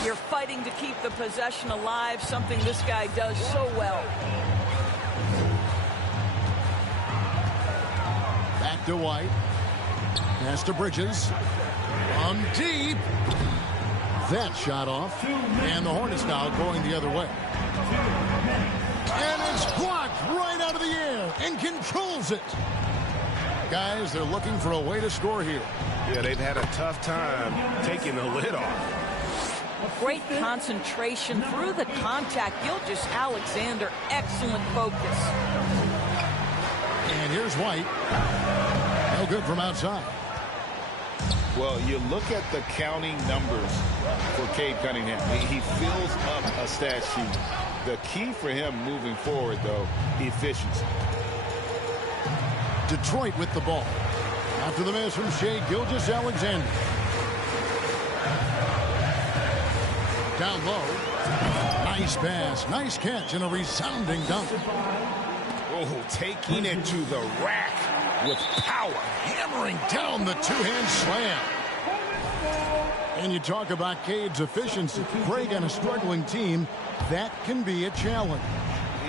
You're fighting to keep the possession alive, something this guy does so well. Back to White. Pass to Bridges. From deep. That shot off. And the Hornets now going the other way. And it's blocked right out of the air and controls it. Guys, they're looking for a way to score here. Yeah, they've had a tough time taking the lid off. Great concentration through the contact. Gilgeous-Alexander, excellent focus. And here's White. No good from outside. Well, you look at the counting numbers for Cade Cunningham. He fills up a stat sheet. The key for him moving forward, though, efficiency. Detroit with the ball. After the miss from Shai Gilgeous-Alexander. Down low. Nice pass. Nice catch and a resounding dunk. Oh, taking it to the rack with power. Hammering down the two-hand slam. And you talk about Cade's efficiency. Greg on a struggling team, that can be a challenge.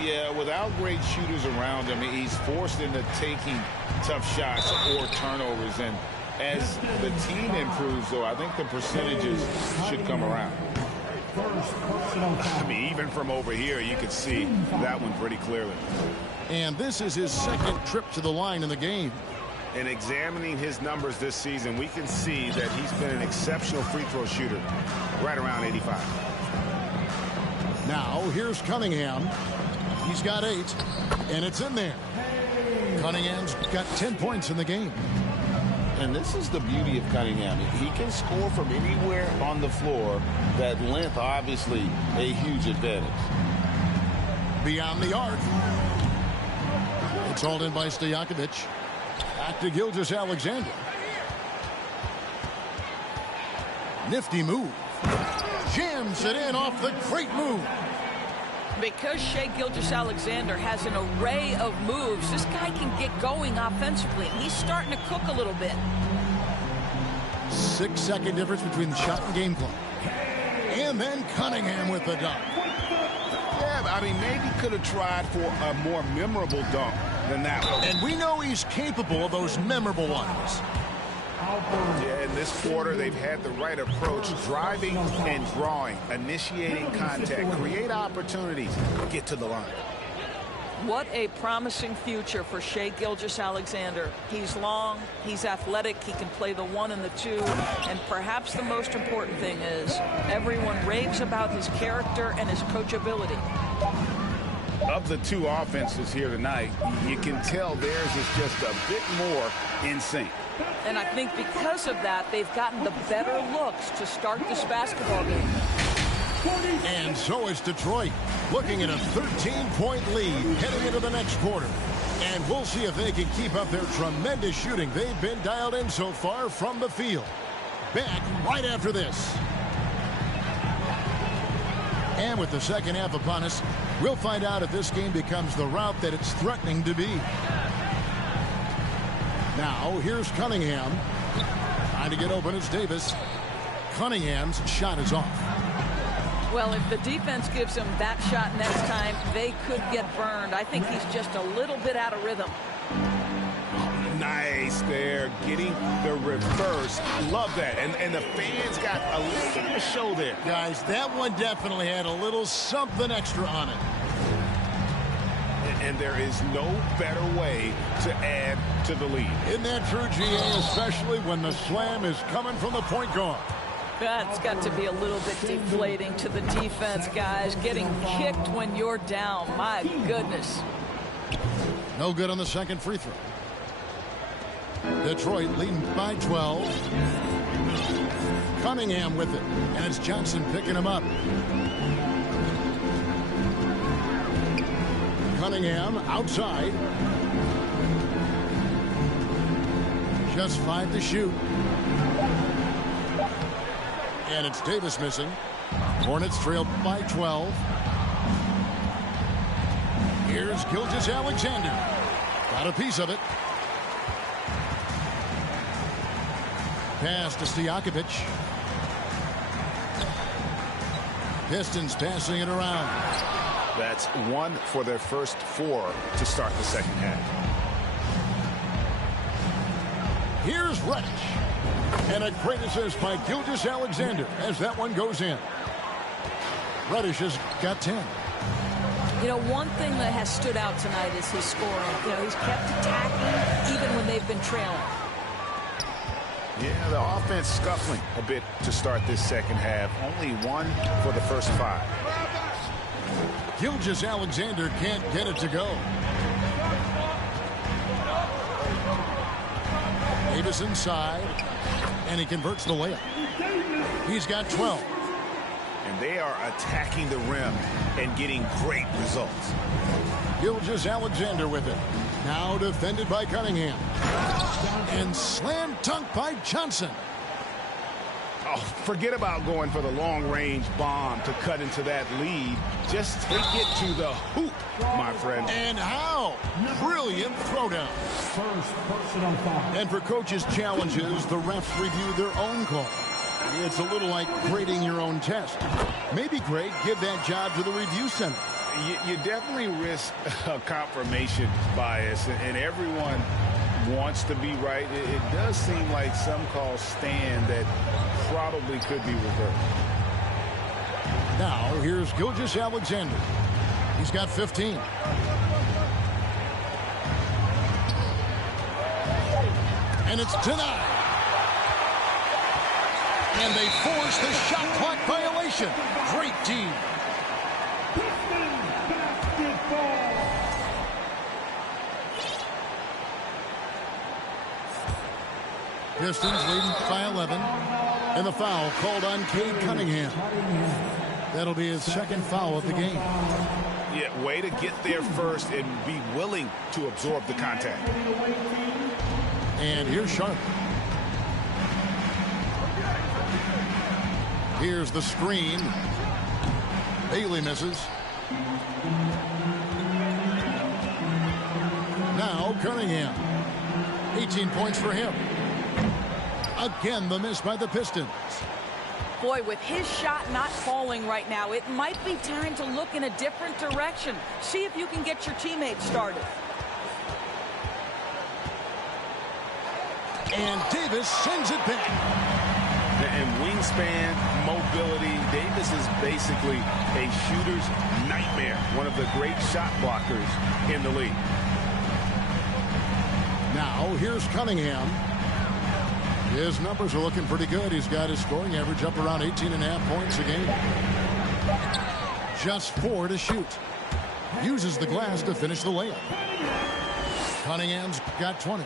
Yeah, without great shooters around him, he's forced into taking tough shots or turnovers. And as the team improves, though, I think the percentages should come around. I mean, even from over here, you can see that one pretty clearly. And this is his second trip to the line in the game. In examining his numbers this season, we can see that he's been an exceptional free throw shooter, right around 85. Now, here's Cunningham. He's got 8, and it's in there. Cunningham's got 10 points in the game. And this is the beauty of Cunningham. He can score from anywhere on the floor. That length, obviously, a huge advantage. Beyond the arc. It's hauled in by Stojakovic. Back to Gilgeous-Alexander. Nifty move. Jams it in off the great move. Because Shai Gilgeous-Alexander has an array of moves, this guy can get going offensively. He's starting to cook a little bit. 6-second difference between the shot and game clock. And then Cunningham with the dunk. Yeah, I mean, maybe could have tried for a more memorable dunk than that one. And we know he's capable of those memorable ones. Yeah, in this quarter, they've had the right approach, driving and drawing, initiating contact, create opportunities, get to the line. What a promising future for Shai Gilgeous-Alexander. He's long, he's athletic, he can play the 1 and the 2, and perhaps the most important thing is everyone raves about his character and his coachability. Of the two offenses here tonight, you can tell theirs is just a bit more in sync. And I think because of that, they've gotten the better looks to start this basketball game. And so is Detroit, looking at a 13-point lead heading into the next quarter. And we'll see if they can keep up their tremendous shooting they've been dialed in so far from the field. Back right after this. And with the second half upon us, we'll find out if this game becomes the route that it's threatening to be. Now, here's Cunningham. Trying to get open, it's Davis. Cunningham's shot is off. Well, if the defense gives him that shot next time, they could get burned. I think he's just a little bit out of rhythm. Nice there, getting the reverse. Love that. And the fans got a little bit of a show there. Guys, that one definitely had a little something extra on it. And there is no better way to add to the lead. Isn't that true, GA, especially when the slam is coming from the point guard? That's got to be a little bit deflating to the defense, guys. Getting kicked when you're down. My goodness. No good on the second free throw. Detroit leading by 12. Cunningham with it. And it's Johnson picking him up. Cunningham outside. Just 5 to shoot. And it's Davis missing. Hornets trail by 12. Here's Gilgeous-Alexander. Got a piece of it. Pass to Stojakovic. Pistons passing it around. That's 1 for their first 4 to start the second half. Here's Reddish. And a great assist by Gilgeous-Alexander as that one goes in. Reddish has got 10. You know, one thing that has stood out tonight is his scoring. You know, he's kept attacking even when they've been trailing. Yeah, the offense scuffling a bit to start this second half. Only one for the first 5. Gilgeous-Alexander can't get it to go. Davis inside, and he converts the layup. He's got 12. And they are attacking the rim and getting great results. Gilgeous-Alexander with it. Now defended by Cunningham. And slam dunk by Johnson. Oh, forget about going for the long-range bomb to cut into that lead. Just take it to the hoop, my friend. And how? Brilliant throwdown. First personal foul. And for coaches' challenges, the refs review their own call. It's a little like grading your own test. Maybe, Greg, give that job to the review center. You definitely risk a confirmation bias, and everyone wants to be right. It does seem like some calls stand that probably could be reversed. Now, here's Gilgeous-Alexander. He's got 15. And it's denied. And they force the shot clock violation. Great team. Pistons leading by 11. And the foul called on Cade Cunningham. That'll be his second foul of the game. Yeah, way to get there first and be willing to absorb the contact. And here's Sharp. Here's the screen. Bailey misses. Now Cunningham. 18 points for him. Again, the miss by the Pistons. Boy, with his shot not falling right now, it might be time to look in a different direction. See if you can get your teammates started. And Davis sends it back. And wingspan, mobility, Davis is basically a shooter's nightmare. One of the great shot blockers in the league. Now, here's Cunningham. His numbers are looking pretty good. He's got his scoring average up around 18.5 points a game. Just 4 to shoot. Uses the glass to finish the layup. Cunningham's got 20.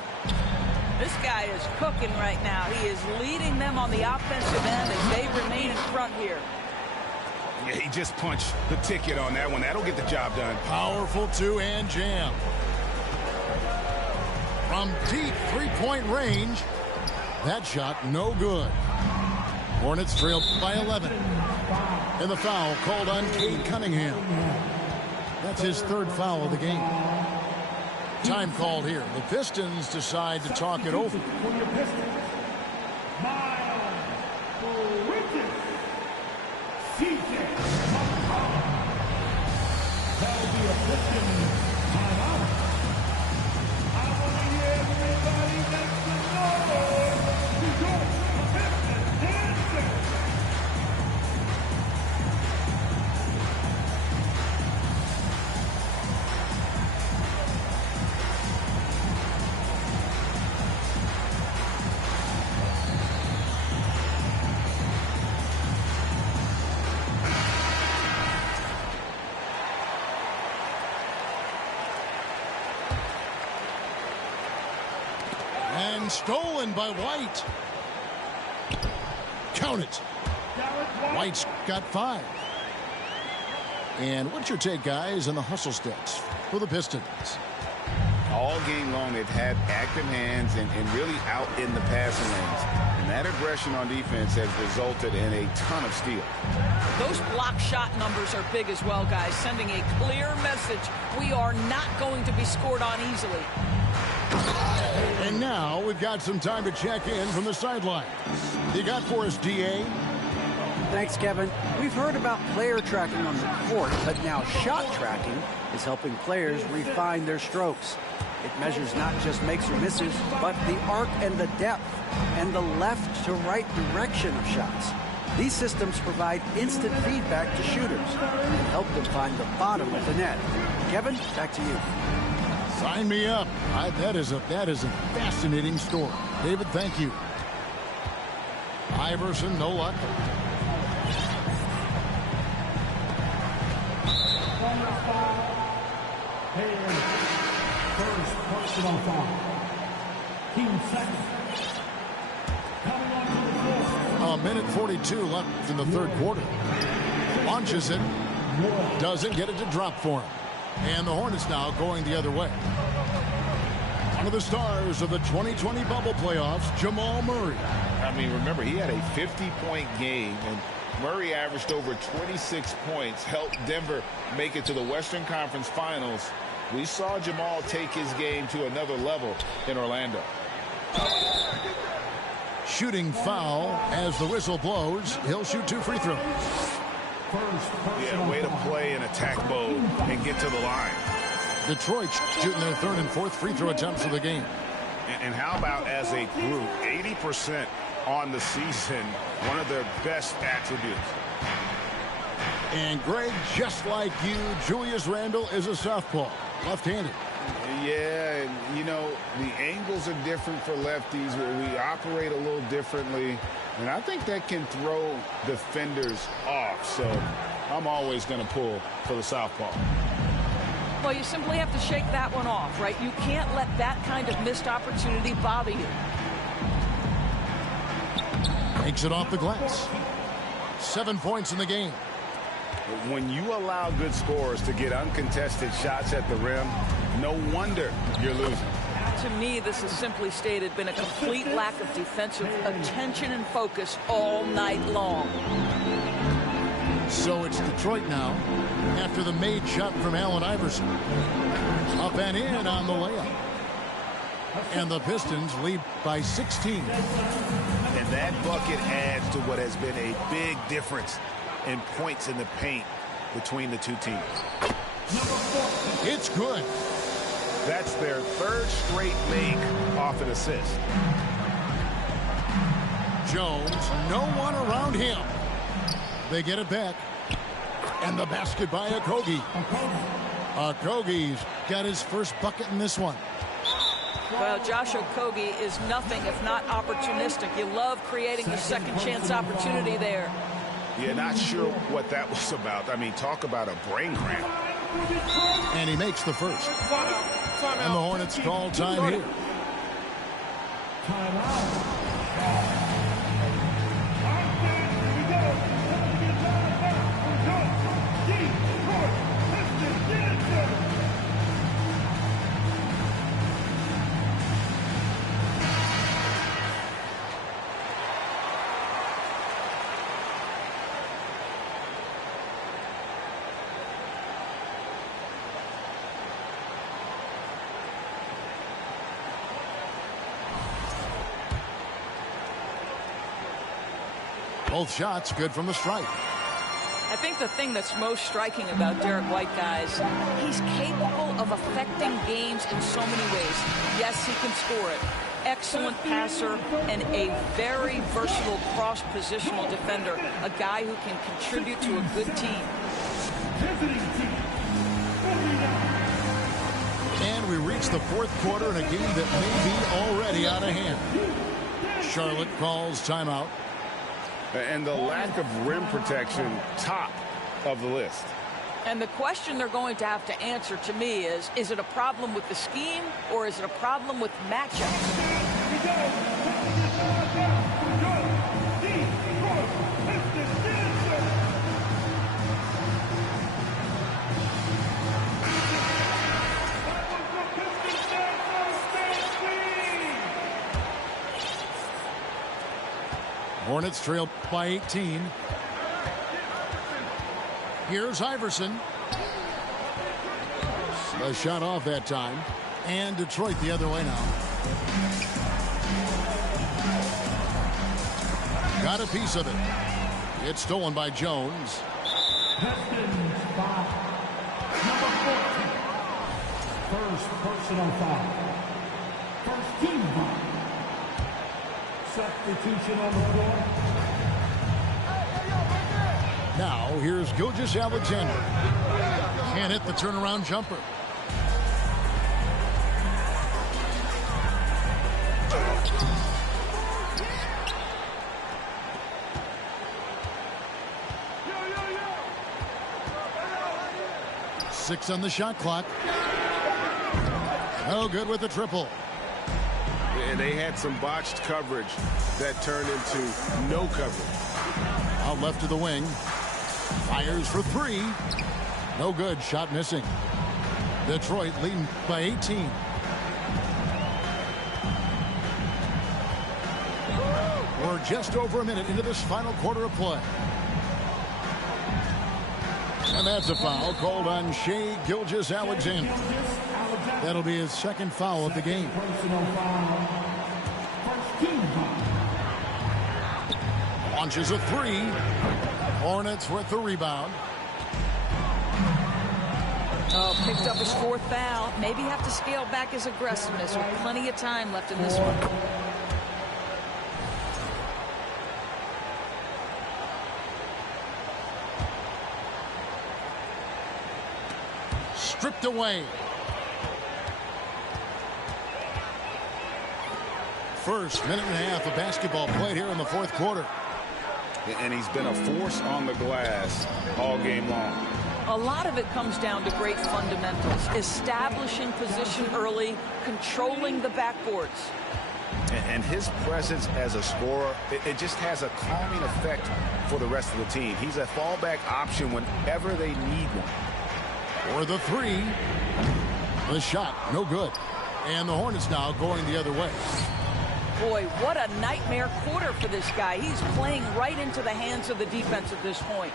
This guy is cooking right now. He is leading them on the offensive end as they remain in front here. Yeah, he just punched the ticket on that one. That'll get the job done. Powerful two-hand jam. From deep three-point range. That shot no good. Hornets trailed by 11. And the foul called on Cade Cunningham. That's his third foul of the game. Time called here. The Pistons decide to talk it over. That'll be a Pistons timeout. I want to hear everybody make some noise. New York Pistons dancing. And stolen by White. Count it. White's got 5. And what's your take, guys, on the hustle stats for the Pistons? All game long, they've had active hands and really out in the passing lanes. And that aggression on defense has resulted in a ton of steals. Those block shot numbers are big as well, guys, sending a clear message. We are not going to be scored on easily. And now we've got some time to check in from the sidelines. You got for us, DA? Thanks, Kevin. We've heard about player tracking on the court, but now shot tracking is helping players refine their strokes. It measures not just makes or misses, but the arc and the depth, and the left to right direction of shots. These systems provide instant feedback to shooters and help them find the bottom of the net. Kevin, back to you. Sign me up. That is a fascinating story. David, thank you. Iverson, no luck. First personal foul. Team second. Coming onto the floor. A minute 42 left in the third quarter. Launches it. Doesn't get it to drop for him. And the Hornets now going the other way. One of the stars of the 2020 bubble playoffs, Jamal Murray. I mean, remember, he had a 50-point game, and Murray averaged over 26 points, helped Denver make it to the Western Conference Finals. We saw Jamal take his game to another level in Orlando. Shooting foul as the whistle blows. He'll shoot 2 free throws. Yeah, way to play in attack mode and get to the line. Detroit shooting their third and fourth free throw attempts of the game. And how about as a group, 80% on the season, one of their best attributes. And Greg, just like you, Julius Randle is a southpaw, left-handed. Yeah, and you know, the angles are different for lefties, where we operate a little differently, and I think that can throw defenders off. So I'm always going to pull for the southpaw. Well, you simply have to shake that one off, right? You can't let that kind of missed opportunity bother you. Takes it off the glass. 7 points in the game. When you allow good scorers to get uncontested shots at the rim, no wonder you're losing. To me, this has simply stated been a complete lack of defensive attention and focus all night long. So it's Detroit now after the made shot from Allen Iverson. Up and in on the layup. And the Pistons lead by 16. And that bucket adds to what has been a big difference in points in the paint between the two teams. It's good. That's their third straight make off an assist. Jones, no one around him. They get it back. And the basket by Okogie. Okogie's got his first bucket in this one. Well, Josh Okogie is nothing if not opportunistic. You love creating the second chance opportunity there. Yeah, not sure what that was about. I mean, talk about a brain cramp. And he makes the first. And the Hornets call time here. Both shots good from the stripe. I think the thing that's most striking about Derek White, guys, he's capable of affecting games in so many ways. Yes, he can score it. Excellent passer and a very versatile cross-positional defender. A guy who can contribute to a good team. And we reach the fourth quarter in a game that may be already out of hand. Charlotte calls timeout. And the lack of rim protection, top of the list. And the question they're going to have to answer to me is it a problem with the scheme or is it a problem with matchups? Hornets trail by 18. Here's Iverson. A shot off that time. And Detroit the other way now. Got a piece of it. It's stolen by Jones. Pistons foul. Number 14. First personal foul. First team foul. Substitution on the floor. Now here's Gilgeous-Alexander. Can't hit the turnaround jumper. 6 on the shot clock. No good with the triple. And they had some botched coverage that turned into no coverage. Out left to the wing. Fires for 3. No good. Shot missing. Detroit leading by 18. We're just over a minute into this final quarter of play. And that's a foul called on Shai Gilgeous-Alexander. That'll be his second foul of the game. Launches a 3. Hornets with the rebound. Oh, picked up his 4th foul. Maybe have to scale back his aggressiveness with plenty of time left in this one. Stripped away. First minute and a half of basketball played here in the 4th quarter. And he's been a force on the glass all game long. A lot of it comes down to great fundamentals. Establishing position early, controlling the backboards. And his presence as a scorer, it just has a calming effect for the rest of the team. He's a fallback option whenever they need one. For the 3. The shot, no good. And the Hornets now going the other way. Boy, what a nightmare quarter for this guy. He's playing right into the hands of the defense at this point.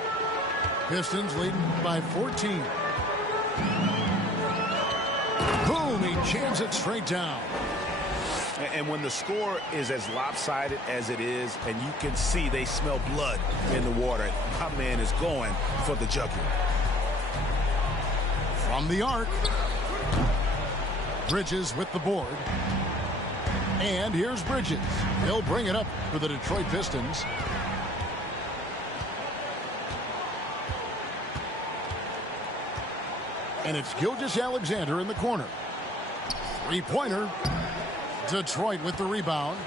Pistons leading by 14. Boom, he jams it straight down. And when the score is as lopsided as it is, and you can see they smell blood in the water, my man is going for the jugular. From the arc. Bridges with the board. And here's Bridges. He'll bring it up for the Detroit Pistons. And it's Gilgeous-Alexander in the corner. 3-pointer. Detroit with the rebound.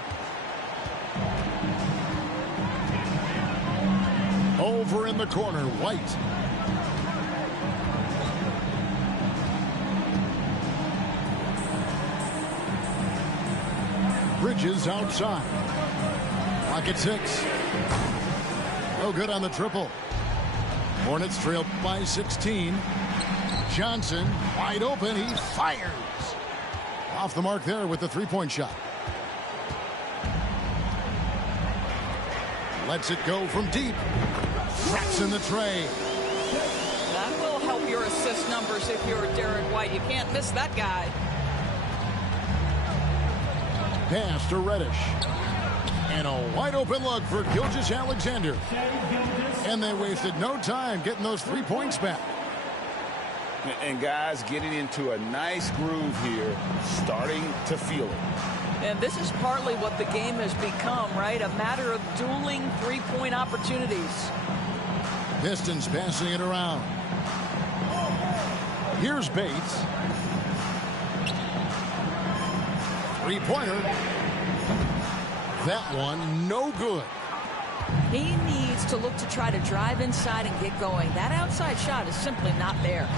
Over in the corner, White. Bridges outside. Clock at 6. No good on the triple. Hornets trail by 16. Johnson wide open. He fires. Off the mark there with the 3-point shot. Lets it go from deep. Cracks in the tray. That will help your assist numbers if you're Derek White. You can't miss that guy. Pass to Reddish. And a wide open look for Gilgeous-Alexander. And they wasted no time getting those 3 points back. And guys getting into a nice groove here, starting to feel it. And this is partly what the game has become, right? A matter of dueling 3-point opportunities. Pistons passing it around. Here's Bates. 3-pointer. That one no good. He needs to look to try to drive inside and get going. That outside shot is simply not there.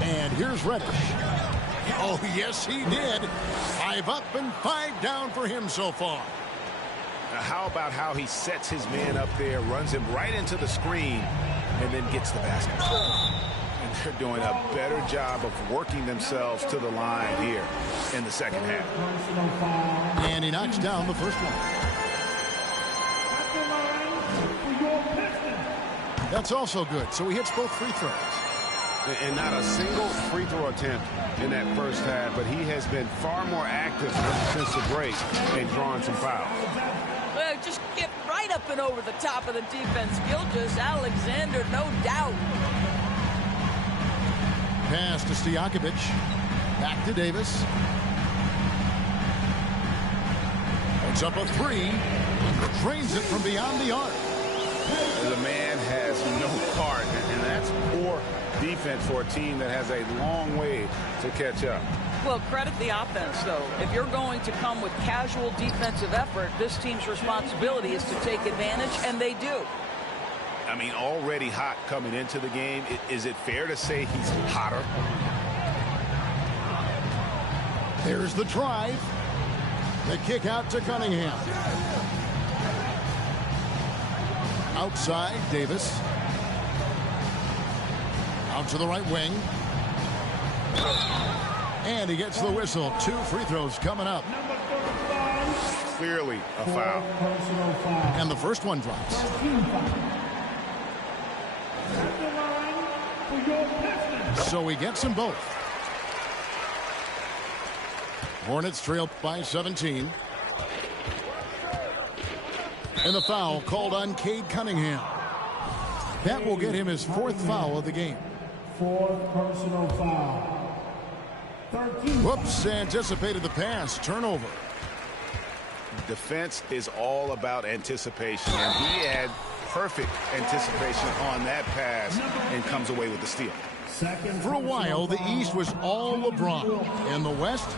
And here's Reddish. Oh, yes, he did. 5 up and 5 down for him so far. Now, how about how he sets his man up there, runs him right into the screen, and then gets the basket. And they're doing a better job of working themselves to the line here in the second half. And he knocks down the first one. That's also good. So he hits both free throws. And not a single free throw attempt in that first half, but he has been far more active since the break and drawing some fouls. Well, just get right up and over the top of the defense. Gilgeous-Alexander, no doubt. Pass to Stojakovic. Back to Davis. Puts up a 3. Drains it from beyond the arc. The man has no heart, and that's poor defense for a team that has a long way to catch up. Well, credit the offense, though. If you're going to come with casual defensive effort, this team's responsibility is to take advantage, and they do. I I mean, already hot coming into the game. Is it fair to say he's hotter? There's the drive. The kick out to Cunningham. Outside, Davis. Out to the right wing. And he gets the whistle. 2 free throws coming up. Clearly a foul. And the first one drops. So he gets them both. Hornets trail by 17. And the foul called on Cade Cunningham. That will get him his 4th foul of the game. 4th personal foul. 13. Whoops, anticipated the pass. Turnover. Defense is all about anticipation, and he had perfect anticipation on that pass and comes away with the steal. For a while, the East was all LeBron. In the West,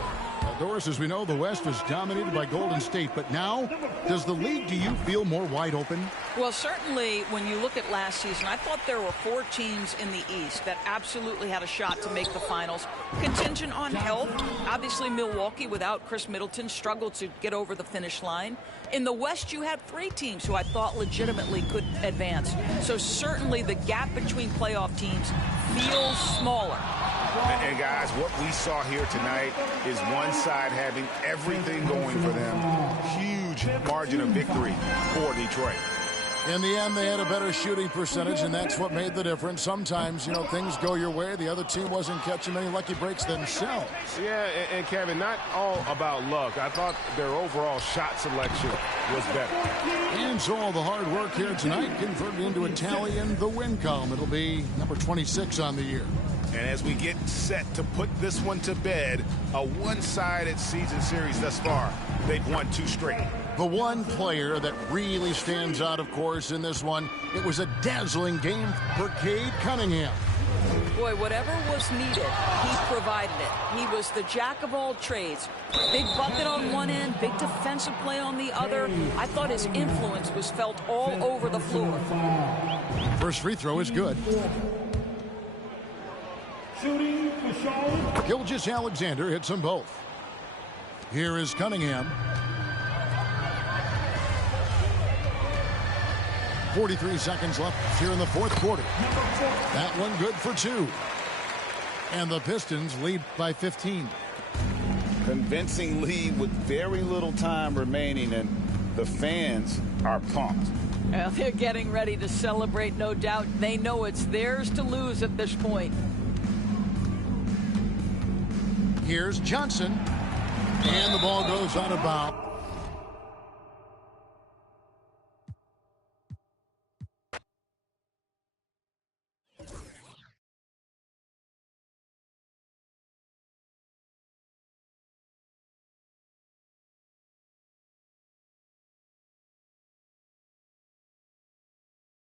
Doris, as we know, the West was dominated by Golden State. But now, does the league, do you feel more wide open? Well, certainly when you look at last season, I thought there were 4 teams in the East that absolutely had a shot to make the finals. Contingent on health. Obviously, Milwaukee, without Chris Middleton, struggled to get over the finish line. In the West, you had 3 teams who I thought legitimately could advance. So certainly the gap between playoff teams feels smaller. And guys, what we saw here tonight is one side having everything going for them. Huge margin of victory for Detroit. In the end, they had a better shooting percentage, and that's what made the difference. Sometimes, you know, things go your way. The other team wasn't catching many lucky breaks themselves. Yeah, and Kevin, not all about luck. I thought their overall shot selection was better. And so all the hard work here tonight converted into a tally in the win column. It'll be number 26 on the year. And as we get set to put this one to bed, a one-sided season series thus far. They've won 2 straight. The one player that really stands out, of course, in this one, it was a dazzling game for Cade Cunningham. Boy, whatever was needed, he provided it. He was the jack of all trades. Big bucket on one end, big defensive play on the other. I thought his influence was felt all over the floor. First free throw is good. Shooting for Charlotte. Gilgeous-Alexander hits them both. Here is Cunningham. 43 seconds left here in the 4th quarter. That one good for 2. And the Pistons lead by 15. Convincing lead with very little time remaining, and the fans are pumped. Well, they're getting ready to celebrate, no doubt. They know it's theirs to lose at this point. Here's Johnson. And the ball goes on about.